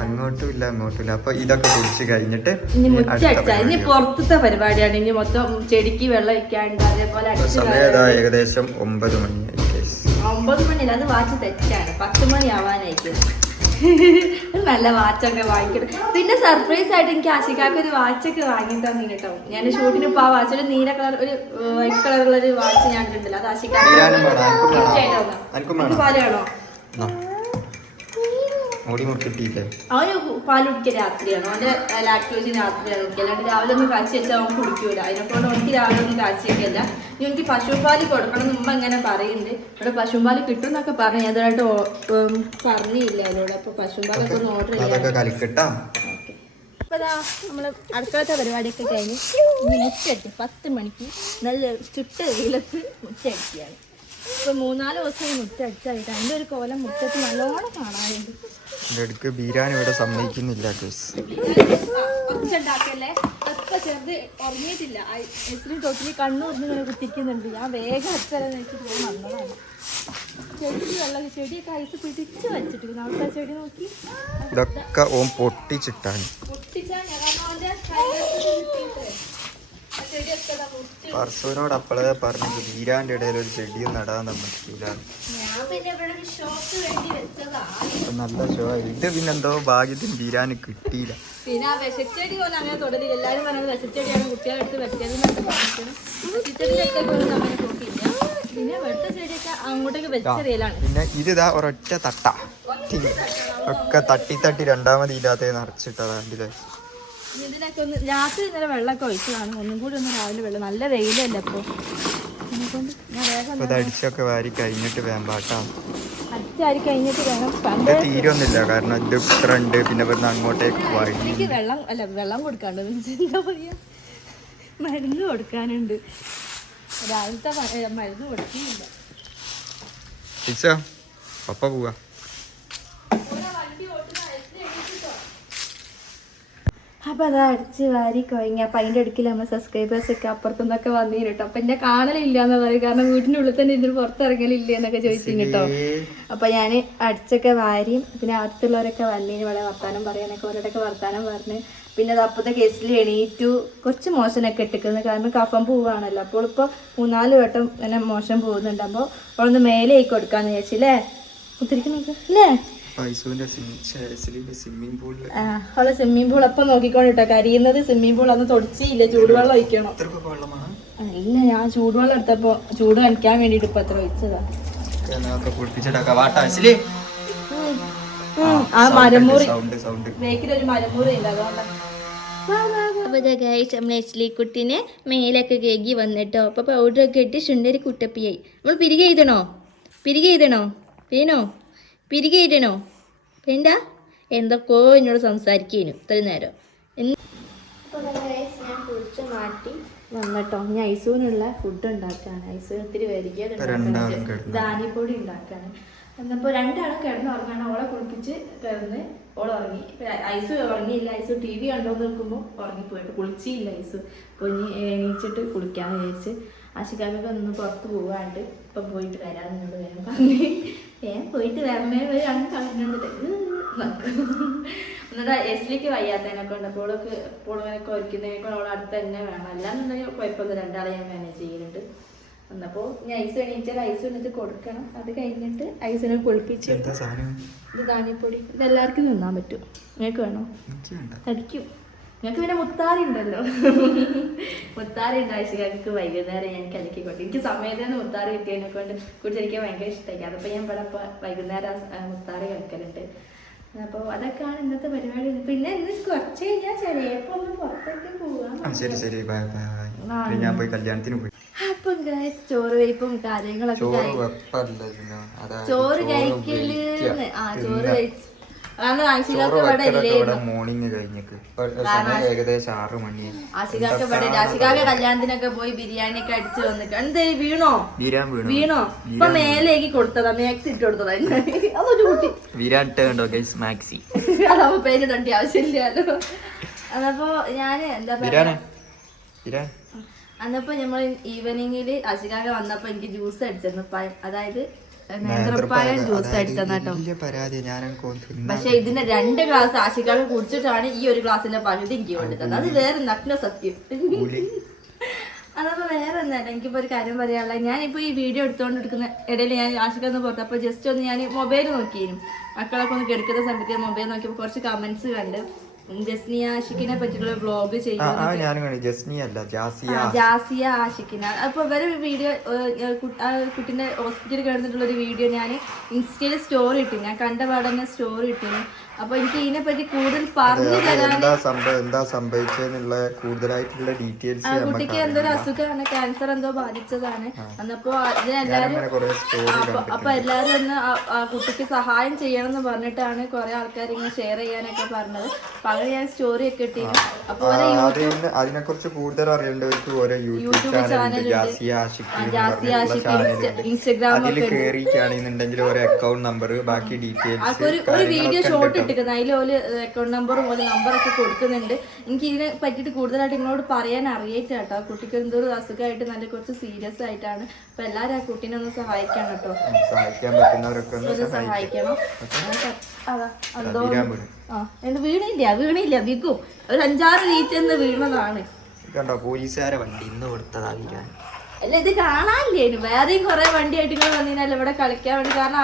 അങ്ങോട്ടും ഇല്ല അങ്ങോട്ടും ഇല്ല. അപ്പൊ ഇതൊക്കെ കുടിച്ച് കഴിഞ്ഞിട്ട് ഇനി മുറ്റടിച്ചാ ഇനി പുറത്തത്തെ പരിപാടിയാണ്. ഇനി മൊത്തം ചെടിക്ക് വെള്ളം വെക്കാണ്ട് അതേപോലെ സമയം ഏകദേശം 9 മണിയായി. 9 മണിയല്ല, അത് വാച്ച് തെറ്റാണ്. 10 മണി ആവാനായിരിക്കും. നല്ല വാച്ചൊക്കെ വാങ്ങിക്കണം. പിന്നെ സർപ്രൈസ് ആയിട്ട് എനിക്ക് ആശിക്കാക്ക് ഒരു വാച്ചൊക്കെ വാങ്ങി തന്നെ കേട്ടോ. ഞാൻ ഷൂട്ടിന് ഇപ്പൊ ആ വാച്ച് ഒരു നീല കളർ ഒരു വൈറ്റ് കളറുള്ള ഒരു വാച്ച് ഞാൻ ഉണ്ടല്ലോ, അത് ആശിക്കാക്ക് പാലാണോ? അവന് പാല് കുടിക്കുക രാത്രിയാണ്. അവന്റെ ലാക്ടോജൻ രാത്രിയാണ് കുടിക്കുക. അല്ലാണ്ട് രാവിലെ ഒന്നും കാച്ചി വെച്ചാൽ അവൻ കുടിക്കൂല. അതിനെക്കൊണ്ട് എനിക്ക് രാവിലെ ഒന്നും കാച്ചി വെക്കല്ല. ഇനി എനിക്ക് പശുപാല് കൊടുക്കണം മുമ്പ് ഇങ്ങനെ പറയുന്നുണ്ട്. ഇവിടെ പശുപാല് കിട്ടും എന്നൊക്കെ പറഞ്ഞു. അതായിട്ട് പറഞ്ഞില്ല അതോടെ. അപ്പൊ പശുപാലൊക്കെ ഒന്ന് ഓർഡർ ചെയ്യാം. അപ്പൊ നമ്മള് അടുക്കളത്തെ പരിപാടിയൊക്കെ കഴിഞ്ഞ് ഇനി മുറ്റടിച്ച് 10 മണിക്ക് നല്ല ചുട്ട വെയിലത്ത് മുറ്റടിക്കുകയാണ്. ഇപ്പൊ 3-4 ദിവസം മുറ്റടിച്ചായിട്ട് അതിന്റെ ഒരു കോലം മുറ്റത്ത് നല്ലോണം കാണാനുണ്ട്. ബീരാൻ ഇവിടെ സമ്മതിക്കുന്നില്ല. കുറച്ചുണ്ടാക്കല്ലേ ഒക്കെ ചെറുത് ഉറങ്ങിയിട്ടില്ല. തൊട്ടിൽ കണ്ണൂർന്ന് ഇങ്ങനെ കുത്തിക്കുന്നുണ്ട്. ഞാൻ വേഗം അച്ഛനെന്ന് വെച്ചിട്ട് വന്നതാണ്. ചെടിയൊക്കെ ഐസ് പിടിച്ച് വെച്ചിട്ട് നമുക്ക് ചെടി നോക്കി ഇതൊക്കെ ഓൻ പൊട്ടിച്ചിട്ടാണ്. പർസുവിനോട് അപ്പോഴേ പറഞ്ഞത് ബീരാന്റെ ഇടയിൽ ഒരു ചെടിയും നടാൻ പറ്റില്ല. നല്ല ഷോ. ഇത് പിന്നെന്തോ ഭാഗ്യത്തിന് ബീരാന് കിട്ടിയില്ല. പിന്നെ ആ വിഷച്ചെടി പോലെ അങ്ങനെ തുടരില്ല. എല്ലാവരും പറഞ്ഞത് വിഷച്ചെടിയാണ് കുട്ടികളെടുത്ത് വെച്ചതെന്നൊക്കെ പറഞ്ഞിട്ട് വിഷച്ചെടിയൊക്കെ അങ്ങനെ നോക്കിയില്ല. പിന്നെ വെട്ട ചെടിയൊക്കെ അങ്ങോട്ടേക്ക് വെച്ചറിയലാണ്. പിന്നെ ഇതാ ഒരൊറ്റ തട്ട ഒക്കെ തട്ടി തട്ടി രണ്ടാമത് ഇല്ലാത്ത നിറച്ചിട്ടതാ. ഇതിനൊക്കെ ഒന്ന് രാത്രി ഇന്നലെ വെള്ളമൊക്കെ ഒഴിച്ചതാണ്. ഒന്നും കൂടി ഒന്ന് രാവിലെ വെള്ളം നല്ല വെയിലല്ലേ അപ്പൊ അടിച്ചൊക്കെ വാരി കഴിഞ്ഞിട്ട് വേമ്പാട്ടാ. അടിച്ചാരി കഴിഞ്ഞിട്ട് വേണം. തീരൊന്നുമില്ല കാരണം ഇത് ഇത്ര ഉണ്ട്. പിന്നെ ഇവിടുന്ന് അങ്ങോട്ടേക്ക് എനിക്ക് വെള്ളം കൊടുക്കാണ്ട് എന്താ പറയാ മരുന്ന് കൊടുക്കാനുണ്ട്. രാവിലത്തെ മരുന്ന് കൊടുക്കുന്നില്ല. പപ്പ പോവാ. അപ്പോൾ അത് അടിച്ച് വാരി കഴിഞ്ഞ അപ്പം അതിൻ്റെ അടുക്കിൽ നമ്മൾ സബ്സ്ക്രൈബേഴ്സൊക്കെ അപ്പുറത്തുനിന്നൊക്കെ വന്നിരുന്നു കേട്ടോ. അപ്പം എൻ്റെ കാണലില്ല എന്ന് പറയും. കാരണം വീടിൻ്റെ ഉള്ളിൽ തന്നെ ഇതിന് പുറത്തിറങ്ങലില്ല എന്നൊക്കെ ചോദിച്ചിരുന്നു കേട്ടോ. അപ്പം ഞാൻ അടിച്ചൊക്കെ വാരിയും പിന്നെ അടുത്തുള്ളവരൊക്കെ വന്നിന് ഇവിടെ വർത്താനം പറയാനൊക്കെ അവരോടൊക്കെ വർത്താനം പറഞ്ഞ് പിന്നെ അത് അപ്പോഴത്തെ കേസിൽ എണീറ്റു കുറച്ച് മോശനൊക്കെ ഇട്ടിക്കുന്നത്. കാരണം കഫം പോവുകയാണല്ലോ. അപ്പോൾ ഇപ്പോൾ 3-4 വട്ടം ഇങ്ങനെ മോശം പോകുന്നുണ്ട്. അപ്പോൾ അവളൊന്ന് മേലെ ആയി കൊടുക്കാന്ന് വിചാരിച്ചില്ലേ ഒത്തിരിക്കുന്നൊക്കെ അല്ലേ. അവളെ സ്വിമ്മിംഗ് പൂൾ അപ്പം നോക്കിക്കോണ്ടിട്ടോ. കരിയുന്നത് സ്വിമ്മിംഗ് പൂൾ അന്ന് തൊടിച്ചില്ല. ചൂടുവെള്ളം ഒഴിക്കണം. അല്ല ഞാൻ ചൂടുവെള്ളം എടുത്തപ്പോ ചൂട് കാണിക്കാൻ വേണ്ടിട്ട് ഇപ്പൊ എത്ര ഒഴിച്ചതാ. ആ മരമുറി ബേക്കിലൊരു മരമുറി ഉണ്ട് അതുകൊണ്ടാണ്. അപ്പോൾ നമ്മളെ കുട്ടീനെ മേലൊക്കെ കേകി വന്നിട്ടോ. അപ്പോൾ പൗഡറൊക്കെ ഇട്ട് ചുണ്ടരി കുട്ടപ്പിയായി. നമ്മൾ പിരികെ എഴുതണോ പിരികെ ഇടണോ വേണ്ട എന്തൊക്കെയോ എന്നോട് സംസാരിക്കേനു ഇത്രയും നേരം. അപ്പോൾ ഞാൻ കുളിച്ച് മാറ്റി വന്നിട്ടോ. ഇനി ഐസൂനുള്ള ഫുഡ് ഉണ്ടാക്കാണ്. ഐസൂ ഒത്തിരി വരികയാണ് ധാന്യപ്പൊടി ഉണ്ടാക്കാണ്. എന്നപ്പോൾ 2 ആളും കിടന്നുറങ്ങാണ്. ഓളെ കുളിപ്പിച്ച് കിടന്ന് ഓൾ ഉറങ്ങി. ഐസു ഉറങ്ങിയില്ല. ഐസു TV കണ്ടോന്ന് നിൽക്കുമ്പോൾ ഉറങ്ങിപ്പോയിട്ട് കുളിച്ചില്ല ഐസു. അപ്പോൾ ഇനി എണീച്ചിട്ട് കുളിക്കാമെന്ന് വിചാരിച്ച് ആശിക്കാക്കൊക്കെ ഒന്ന് പുറത്ത് പോകാണ്ട് ഇപ്പം പോയിട്ട് വരാമെന്ന് എന്നോട് വേഗം പറഞ്ഞ് പോയിട്ട് വരണേ ഒരു 2 കളഞ്ഞിട്ട് എന്നിട്ട് എസ്ലിക്ക് വയ്യാത്തതിനൊക്കെ ഉണ്ട്. അപ്പോൾ ഇങ്ങനെ ഒരുക്കുന്നതിനൊക്കെ അവൾ അടുത്ത് തന്നെ വേണം. അല്ലാന്നുണ്ടെങ്കിൽ കുഴപ്പമൊന്നും 2 ആളെ ഞാൻ മാനേജ് ചെയ്യുന്നുണ്ട്. എന്നപ്പോൾ ഞാൻ ഐസ് എണീച്ചാൽ ഐസ് എന്നിട്ട് കൊടുക്കണം. അത് കഴിഞ്ഞിട്ട് ഐസിനെ കുളിപ്പിച്ച് ഇത് ധാന്യപ്പൊടി ഇതെല്ലാവർക്കും തിന്നാൻ പറ്റും. നിങ്ങൾക്ക് വേണോ? തടിക്കും. നിങ്ങൾക്ക് പിന്നെ മുത്താറി ഉണ്ടല്ലോ. മുത്താറി ഉണ്ട് ആഴ്ചക്കാർക്ക് വൈകുന്നേരം ഞാൻ കലക്കിക്കൊണ്ട് എനിക്ക് സമയത്തേന്ന് മുത്താറി കിട്ടിയതിനെ കൊണ്ട് കുടിച്ചെനിക്ക് ഭയങ്കര ഇഷ്ടമായി. അതിപ്പോൾ ഞാൻ ഇവിടെ ഇപ്പോൾ വൈകുന്നേരം മുത്താറി കളിക്കലുണ്ട്. അപ്പോൾ അതൊക്കെയാണ് ഇന്നത്തെ പരിപാടി. പിന്നെ ഇന്ന് കുറച്ച് കഴിഞ്ഞാൽ ചിലപ്പോൾ ഒന്ന് പുറത്തേക്ക് പോകാം. അപ്പം ചോറ് വെയ്പ്പും കാര്യങ്ങളൊക്കെ ചോറ് കഴിക്കല് ചോറ് കഴിച്ചു. ആശികാക്ക് കല്യാണത്തിനൊക്കെ പോയി ബിരിയാണി ഒക്കെ അടിച്ചു വന്നിട്ട് എന്തേ വീണോ ഇപ്പൊ മേലേക്ക് കൊടുത്തതാ. മാക്സി ഇട്ട് കൊടുത്തതാ. അതൊരു കുട്ടി അതാവുമ്പോ പേര് തണ്ടി ആവശ്യമില്ലല്ലോ. അതപ്പോ ഞാന് എന്താ പറയാ അന്നപ്പോ നമ്മൾ ഈവനിങ്ങില് ആശികാക്ക വന്നപ്പോ എനിക്ക് ജ്യൂസ് അടിച്ചിരുന്നു. അതായത് നേന്ത്രപ്പായം ജ്യൂസ് അടിച്ചെന്നാട്ടോ. പക്ഷെ ഇതിന്റെ 2 ഗ്ലാസ് ആശിക്കാക്ക് കുടിച്ചിട്ടാണ് ഈ ഒരു ഗ്ലാസിന്റെ പകുതി എനിക്ക് വേണ്ടി തന്നെ. അത് വേറെ നഗ്ന സത്യം. അതപ്പോ വേറെ ഒന്നല്ല, എനിക്കിപ്പോ ഒരു കാര്യം പറയാനുള്ള, ഞാനിപ്പോ ഈ വീഡിയോ എടുത്തുകൊണ്ടിരിക്കുന്ന ഇടയിൽ ഞാൻ ആശിക്കാന്ന് പുറത്ത് അപ്പൊ ജസ്റ്റ് ഒന്ന് ഞാൻ മൊബൈൽ നോക്കിയിരുന്നു. മക്കളൊക്കെ ഒന്ന് കിടക്കുന്ന സമയത്ത് മൊബൈൽ നോക്കിയപ്പോ കുറച്ച് കമന്റ്സ് കണ്ട് ജസ്നിയ ആഷിഖിനെ പറ്റിയുള്ള വ്ളോഗ് ചെയ്യുന്നത്. ജാസിയ ആഷിഖിന. അപ്പൊ ഇവരെ വീഡിയോ കുട്ടീന്റെ ഹോസ്പിറ്റലിൽ കിടന്നിട്ടുള്ള ഒരു വീഡിയോ ഞാൻ ഇൻസ്റ്റയിൽ സ്റ്റോറി ഇട്ടു. ഞാൻ കണ്ട പാടന്നെ സ്റ്റോറി ഇട്ടിരുന്നു. അപ്പൊ എനിക്ക് ഇതിനെ പറ്റി കൂടുതൽ പറഞ്ഞു തരാൻ, കുട്ടിക്ക് എന്തോ ഒരു അസുഖമാണ്, ക്യാൻസർ എന്തോ ബാധിച്ചതാണ്. അന്നപ്പോ അതിനെല്ലാരും അപ്പൊ എല്ലാരും ഒന്ന് ആ കുട്ടിക്ക് സഹായം ചെയ്യണം എന്ന് പറഞ്ഞിട്ടാണ് കുറെ ആൾക്കാർ ഇങ്ങനെ ഷെയർ ചെയ്യാനൊക്കെ പറഞ്ഞത്. അപ്പൊ അങ്ങനെ ഞാൻ സ്റ്റോറി ഒക്കെ ഇട്ടിരുന്നു. അപ്പൊ അതിനെ കുറിച്ച് കൂടുതൽ അറിയേണ്ടവർക്ക് യൂട്യൂബ് ചാനലുണ്ട്, ജാസിയ ആഷിഖ് ഇൻസ്റ്റാഗ്രാമിൽ ഒരു അക്കൗണ്ട് നമ്പർ, ബാക്കി ഡീറ്റെയിൽസ് ഒരു വീഡിയോ ഷോട്ട് ഇട്ടിരിക്കുന്നത്. അതിൽ ഒരു അക്കൗണ്ട് നമ്പറും ഒരു നമ്പറൊക്കെ കൊടുക്കുന്നുണ്ട്. എനിക്ക് ഇതിനെ പറ്റിയിട്ട് കൂടുതലായിട്ട് നിങ്ങളോട് പറയാൻ അറിയില്ല കേട്ടോ. കുട്ടിക്ക് എന്തോ ഒരു അസുഖമായിട്ട് നല്ല കുറച്ച് സീരിയസ് ആയിട്ടാണ്. അപ്പൊ എല്ലാവരും ആ കുട്ടീനെ ഒന്ന് സഹായിക്കണം കേട്ടോ. സഹായിക്കണം. അതാ എന്തോ എന്ത് വീണില്ല വിൽക്കും. ഒരു 5-6 റീച്ചെന്ന് വീണതാണ്. പോലീസുകാരെ വണ്ടി ഇന്ന് കൊടുത്തതാ. അല്ല ഇത് കാണാനില്ലേനു. വേറെയും കുറെ വണ്ടിയായിട്ട് ഇങ്ങനെ വന്നതിനാൽ ഇവിടെ കളിക്കാൻ വേണ്ടി. കാരണം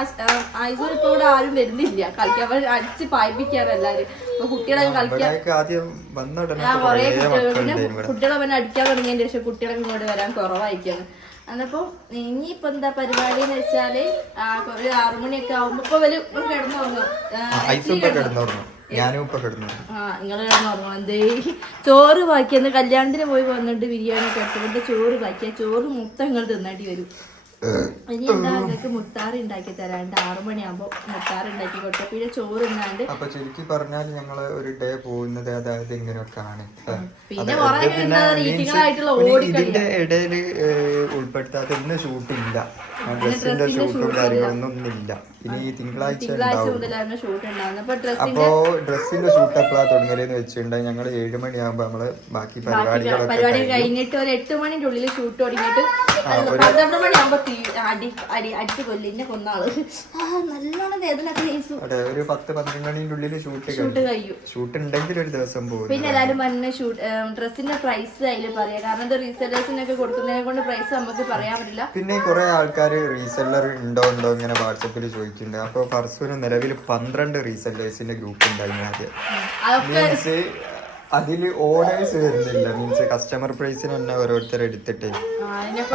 ഐസൂർ ഇപ്പൊ ഇവിടെ ആരും വരുന്നില്ല കളിക്കാൻ വേണ്ടി. അടിച്ച് പായിപ്പിക്കാറ് എല്ലാരും. അപ്പൊ കുട്ടികളൊക്കെ കളിക്കാൻ കുറെ കുട്ടികളെ പിന്നെ അടിക്കാൻ തുടങ്ങിയതിന് ശേഷം കുട്ടികളൊക്കെ ഇങ്ങോട്ട് വരാൻ കുറവായിരിക്കാണ്. അന്നപ്പോ ഇനിയിപ്പോ എന്താ പരിപാടി എന്ന് വെച്ചാല് ഒരു 6 മണിയൊക്കെ ആവുമ്പോ ഇപ്പൊ വരും കിടന്നുറങ്ങും. നിങ്ങള് കിടന്നുറങ്ങണം. എന്തേ ചോറ് ബാക്കിയെന്ന് കല്യാണത്തിന് പോയി വന്നിട്ട് ബിരിയാണി ഒക്കെ അടിച്ചതിന്റെ ചോറ് ബാക്കിയ ചോറ് മൊത്തം നിങ്ങൾ തിന്നേണ്ടി വരും. ഇനി എന്താ നിങ്ങൾക്ക് മുത്താറി ഉണ്ടാക്കി തരാണ്ട് 6 മണിയാകുമ്പോ മുത്താറി ഉണ്ടാക്കി കൊടുത്ത പിന്നെ ചോറ് ഇന്നാണ്ട്. അപ്പൊ ശരിക്കും പറഞ്ഞാൽ ഞങ്ങള് ഒരു ഡേ പോകുന്നത് അതായത് ഇങ്ങനെയൊക്കെയാണ്. പിന്നെ രീതികളായിട്ടുള്ള ഇതിന്റെ ഇടയിൽ ഉൾപ്പെടുത്താത്ത ഇന്ന് ഷൂട്ടില്ല, ഡ്രസ്സിന്റെ ഷൂട്ടും കാര്യങ്ങളൊന്നും ഇല്ല. ഇനി തിങ്കളാഴ്ച മുതലാണ് ഷൂട്ട് ഉണ്ടാവുന്നത്. അപ്പൊ ഡ്രസ്സിന്റെ ഷൂട്ട് എപ്പോഴാ തുടങ്ങലെന്ന് വെച്ചിട്ടുണ്ടെങ്കിൽ ഞങ്ങള് 7 മണിയാകുമ്പോ നമ്മള് ബാക്കി പരിപാടി കഴിഞ്ഞിട്ട് ഒരു 8 മണിന്റെ ഉള്ളിൽ ഷൂട്ട് തുടങ്ങിയിട്ട് 12 മണിയാകുമ്പോ അടിച്ചു കൊല്ലിന്നെ കൊന്നാള് നല്ലോണം വേദന. ഒരു 10-12 മണിന്റെ ഉള്ളിൽ ഷൂട്ട് കഴിയും. ഷൂട്ട് ഉണ്ടെങ്കിൽ ഒരു ദിവസം പോകും. പിന്നെ എല്ലാരും പറഞ്ഞ ഡ്രസ്സിന്റെ പ്രൈസ് അതിൽ പറയാം. കാരണം ഇത് റീസെല്ലേഴ്സിനൊക്കെ കൊടുക്കുന്നതിനെ കൊണ്ട് പ്രൈസ് നമുക്ക് പറയാൻ പറ്റില്ല. പിന്നെ കുറെ ആൾക്കാർ റീസെല്ലർ ഉണ്ടോ ഇങ്ങനെ വാട്സപ്പിൽ ചോദിക്കുന്നുണ്ട്. അപ്പൊ ഫർസൂന് നിലവിൽ 12 റീസെല്ലേഴ്സിന്റെ ഗ്രൂപ്പ് ഉണ്ടായിരുന്നു ആദ്യം. മീൻസ് അതില് ഓർഡേഴ്സ് വരുന്നില്ല. മീൻസ് കസ്റ്റമർ പ്രൈസിന് തന്നെ ഓരോരുത്തർ എടുത്തിട്ട്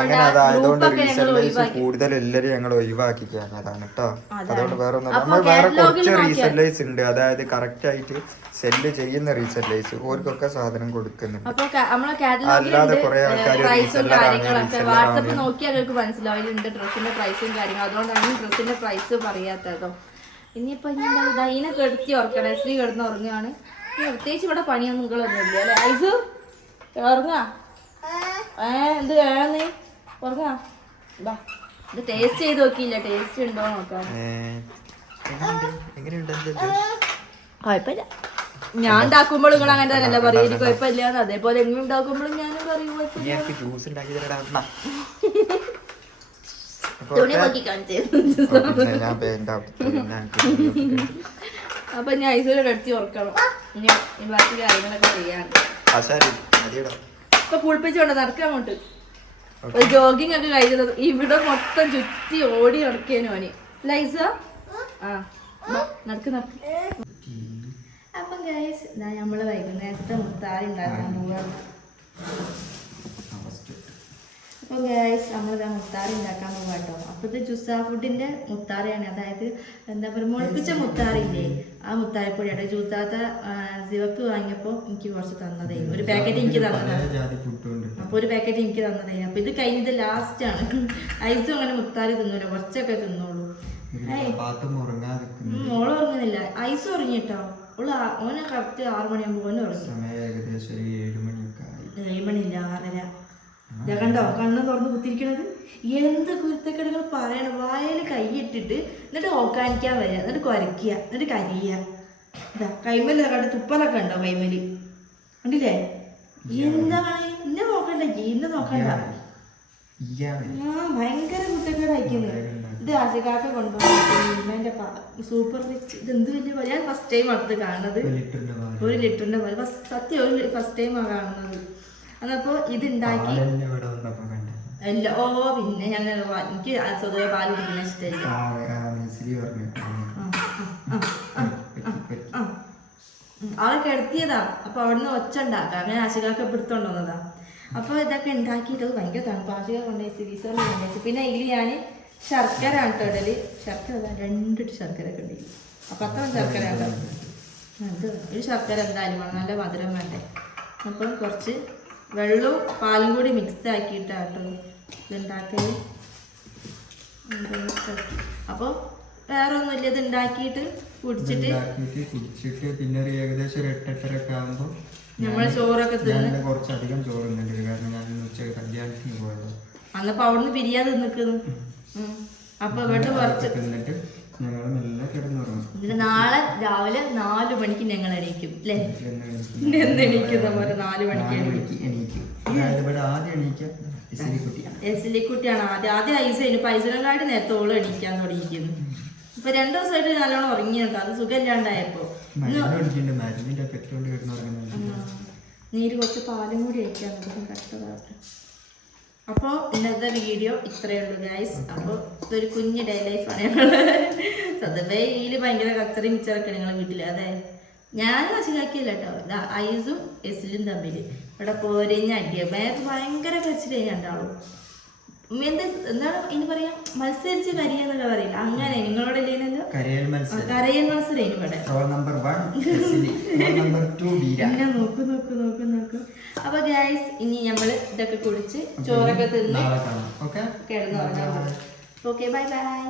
അങ്ങനെ അതായതുകൊണ്ട് റീസെല്ലേഴ്സ് കൂടുതൽ എല്ലാവരും ഞങ്ങൾ ഒഴിവാക്കി അതാണ് കേട്ടോ. അതുകൊണ്ട് വേറെ ഒന്നും നമ്മൾ വേറെ കുറച്ച് റീസെല്ലേഴ്സ് ഉണ്ട്. അതായത് കറക്റ്റ് ആയിട്ട് സെല്ല് ചെയ്യുന്ന റീസെല്ലേഴ്സ് ഓർക്കൊക്കെ സാധനം കൊടുക്കുന്നുണ്ട്. അല്ലാതെ കുറെ ആൾക്കാർ വാട്സപ്പ് നോക്കിയാൽ നിങ്ങൾക്ക് മനസ്സിലാവില്ലുണ്ട് ഡ്രസ്സിന്റെ പ്രൈസും കാര്യങ്ങളും. അതുകൊണ്ടാണ് ഡ്രസ്സിന്റെ പ്രൈസ് പറയാത്തതോ. ഇനിയിപ്പോ ഇതിനെ കെടുത്തി ഉറക്കണേ. ശ്രീ കിടന്ന് ഉറങ്ങുകയാണ്. പ്രത്യേകിച്ച് ഇവിടെ പണിയൊന്നും നിങ്ങളൊന്നും ഇല്ല അല്ലെ ഐസു? ഉറങ്ങാ എന്ത് വേണേ ഉറങ്ങാ. ബാ ഇത് ടേസ്റ്റ് ചെയ്ത് നോക്കിയില്ല. ടേസ്റ്റ് ഉണ്ടോ നോക്കാം. കുഴപ്പമില്ല. ഞാൻ ഉണ്ടാക്കുമ്പോഴും നിങ്ങൾ അങ്ങനെ തന്നെയല്ല പറയും എനിക്ക് കുഴപ്പമില്ലാന്ന്. അതേപോലെ എങ്ങനെ ഉണ്ടാക്കുമ്പോഴും ഞാനും പറയും കുഴപ്പമില്ല. തുണി നോക്കി കാണിച്ചു. അപ്പൊ ഞാൻ ഐസോടെ അടുത്ത് ഉറക്കണം. ഇനി ബാക്കി കാര്യങ്ങളൊക്കെ ചെയ്യാണ്. ഇപ്പൊ കുളിപ്പിച്ചോണ്ട് നടക്കാൻ അങ്ങോട്ട് ഒരു ജോഗിങ് ഒക്കെ കഴിഞ്ഞത്. ഇവിടെ മൊത്തം ചുറ്റി ഓടി നടക്കേനു പണി. ലൈസ നടക്ക് നടക്ക്. അപ്പം ഗൈസ് ഇതാ നമ്മള് വൈകുന്നേരത്തെ മുത്താറി ഉണ്ടാക്കാൻ പോവാണ്. അപ്പോൾ ഗൈസ് നമ്മളിതാ മുത്താറി ഉണ്ടാക്കാൻ പോകാം കേട്ടോ. അപ്പോൾ ഇത് ജുസാ ഫുഡിൻ്റെ മുത്താറിയാണ്. അതായത് എന്താ പറയുക മുളപ്പിച്ച മുത്താറില്ലേ ആ മുത്താറിപ്പൊടിയാണ്. ജൂത്താത്ത സിവക്ക് വാങ്ങിയപ്പോൾ എനിക്ക് കുറച്ച് തന്നതായിരുന്നു. ഒരു പാക്കറ്റ് എനിക്ക് തന്നതാണ്. അപ്പോൾ ഒരു പാക്കറ്റ് എനിക്ക് തന്നതായിരുന്നു. അപ്പോൾ ഇത് കഴിഞ്ഞത് ലാസ്റ്റാണ്. ഐസും അങ്ങനെ മുത്താറി തിന്നൂല, കുറച്ചൊക്കെ തിന്നോളൂ. മോള് ഉറങ്ങുന്നില്ല. ഐസും ഉറങ്ങിട്ടോ. ഓനെ കറക്റ്റ് 6 മണിയാകുമ്പോൾ ഓനെ ഉറങ്ങി. 7 മണിയില്ല 6:30. ഞാൻ കണ്ടോ കണ്ണ് തുറന്ന് കുത്തിരിക്കണത്. എന്ത് കുരുത്തക്കെടുകൾ പറയണം. വായയിൽ കൈയിട്ടിട്ട് എന്നിട്ട് ഓക്കാനിക്കാൻ വരിക, എന്നിട്ട് കുരയ്ക്കുക, എന്നിട്ട് കരിയുക. ഇതാ കൈമല് കണ്ട തുപ്പലൊക്കെ ഉണ്ടോ കൈമല് കണ്ടില്ലേ? എന്താണ് ഇന്നെ നോക്കണ്ട, എന്നെ നോക്കണ്ട. ഭയങ്കര കുരുത്തക്കേട് അയക്കുന്നത്. ഇത് ആശികാക്ക കൊണ്ടുപോകുന്ന സൂപ്പർ റിച്ച്. ഇത് എന്ത് വലിയ പോലെ ഞാൻ ഫസ്റ്റ് ടൈം അടുത്ത് കാണുന്നത്. 1 ലിറ്ററിന്റെ പോലെ സത്യം ഫസ്റ്റ് ടൈമാണ് കാണുന്നത്. അന്നപ്പോ ഇത് ഉണ്ടാക്കി അല്ല. ഓ പിന്നെ ഞങ്ങൾ എനിക്ക് സ്വതവേ പാല് കുടിക്കുന്ന ഇഷ്ടമില്ല. അവളെ കിടത്തിയതാ. അപ്പൊ അവിടുന്ന് ഒച്ച ഉണ്ടാക്കാം. അങ്ങനെ ആശികാക്ക എടുത്തോണ്ട് വന്നതാ. അപ്പൊ ഇതൊക്കെ ഉണ്ടാക്കിയിട്ട് ഭയങ്കര തണുപ്പ്. ആശിക കൊണ്ടുപോയി വീസറിൽ കൊണ്ടുപോയി. പിന്നെ ഇതിൽ ഞാൻ ശർക്കര ആണ് ഇടല്. ശർക്കര 2 ശർക്കര ഒക്കെ ഉണ്ട്. അപ്പൊ അത്ര ശർക്കര ഉണ്ടാവും. അത് ഒരു ശർക്കര എന്തായാലും വേണം, നല്ല മധുരം വേണ്ടേ. അപ്പം കുറച്ച് വെള്ളവും പാലും കൂടി മിക്സ് ആക്കിയിട്ടാട്ടോ ഇതുണ്ടാക്കല്. അപ്പോൾ വേറെ ഒന്നുമില്ല. ഇത് ഉണ്ടാക്കിയിട്ട് കുടിച്ചിട്ട് പിന്നെ ഒരു ഏകദേശം 8-8:30 ഒക്കെ ആകുമ്പോൾ നമ്മള് ചോറൊക്കെ തിന്ന് കുറച്ചധികം ചോറുന്നുണ്ട്. കാരണം ഞാൻ ഉച്ചയ്ക്ക് കല്യാണത്തിന് പോയത്. അന്നപ്പോ അവിടുന്ന് പിരിയാതെ നിൽക്കുന്നു. അപ്പൊ ഇവിടെ കുറച്ച് തിന്നിട്ട് ഞങ്ങൾ മെല്ലെ കിടന്നുറങ്ങും. പിന്നെ നാളെ രാവിലെ 4 മണിക്ക് ഞങ്ങൾ എണീക്കും അല്ലേ? എണീക്കുന്ന പോലെ 4 മണിക്ക് എണീക്കും. ഇവിടെ ആദ്യം എണീക്കാം എസിലിക്കുട്ടിയാണ് ആദ്യം ഐസേനു. പൈസനെക്കാട്ടി നേരത്തെ ഓള് എണീക്കാൻ തുടങ്ങിയിരിക്കുന്നു. ഇപ്പൊ 2 ദിവസമായിട്ട് നല്ലോണം ഉറങ്ങിയുണ്ടോ? അത് സുഖമില്ലാണ്ടായപ്പോ നീര് കുറച്ച് പാലും കൂടി കഴിക്കാൻ കഷ്ടപ്പാട്ട്. അപ്പോൾ ഇന്നത്തെ വീഡിയോ ഇത്രയേ ഉള്ളൂ ഗൈസ്. അപ്പോൾ ഇതൊരു കുഞ്ഞ് ഡേ ലൈഫാണ് ഞങ്ങള്. സത്യത്തെ ഇതിൽ ഭയങ്കര കച്ചറി മിച്ചറൊക്കെ ഞങ്ങളെ വീട്ടിൽ. അതെ ഞാൻ നശിക്കാക്കിയില്ല കേട്ടോ. ഐസും എസിലും തമ്മിൽ ഇവിടെ പോരിഞ്ഞ അടിയ ഭയങ്കര കച്ചിലേ രണ്ടാളും. എന്താണ് ഇനി പറയാ, മത്സരിച്ച് കരിയെന്നൊക്കെ പറയില്ല. അങ്ങനെ നിങ്ങളോട് ഇല്ലേനല്ലോ കരയൽ മത്സരം ഇവിടെ. നോക്കൂ. അപ്പൊ ഗൈസ് ഇനി നമ്മള് ഇതൊക്കെ കുടിച്ച് ചോറൊക്കെ തിന്ന് കിടന്നു. Okay bye bye.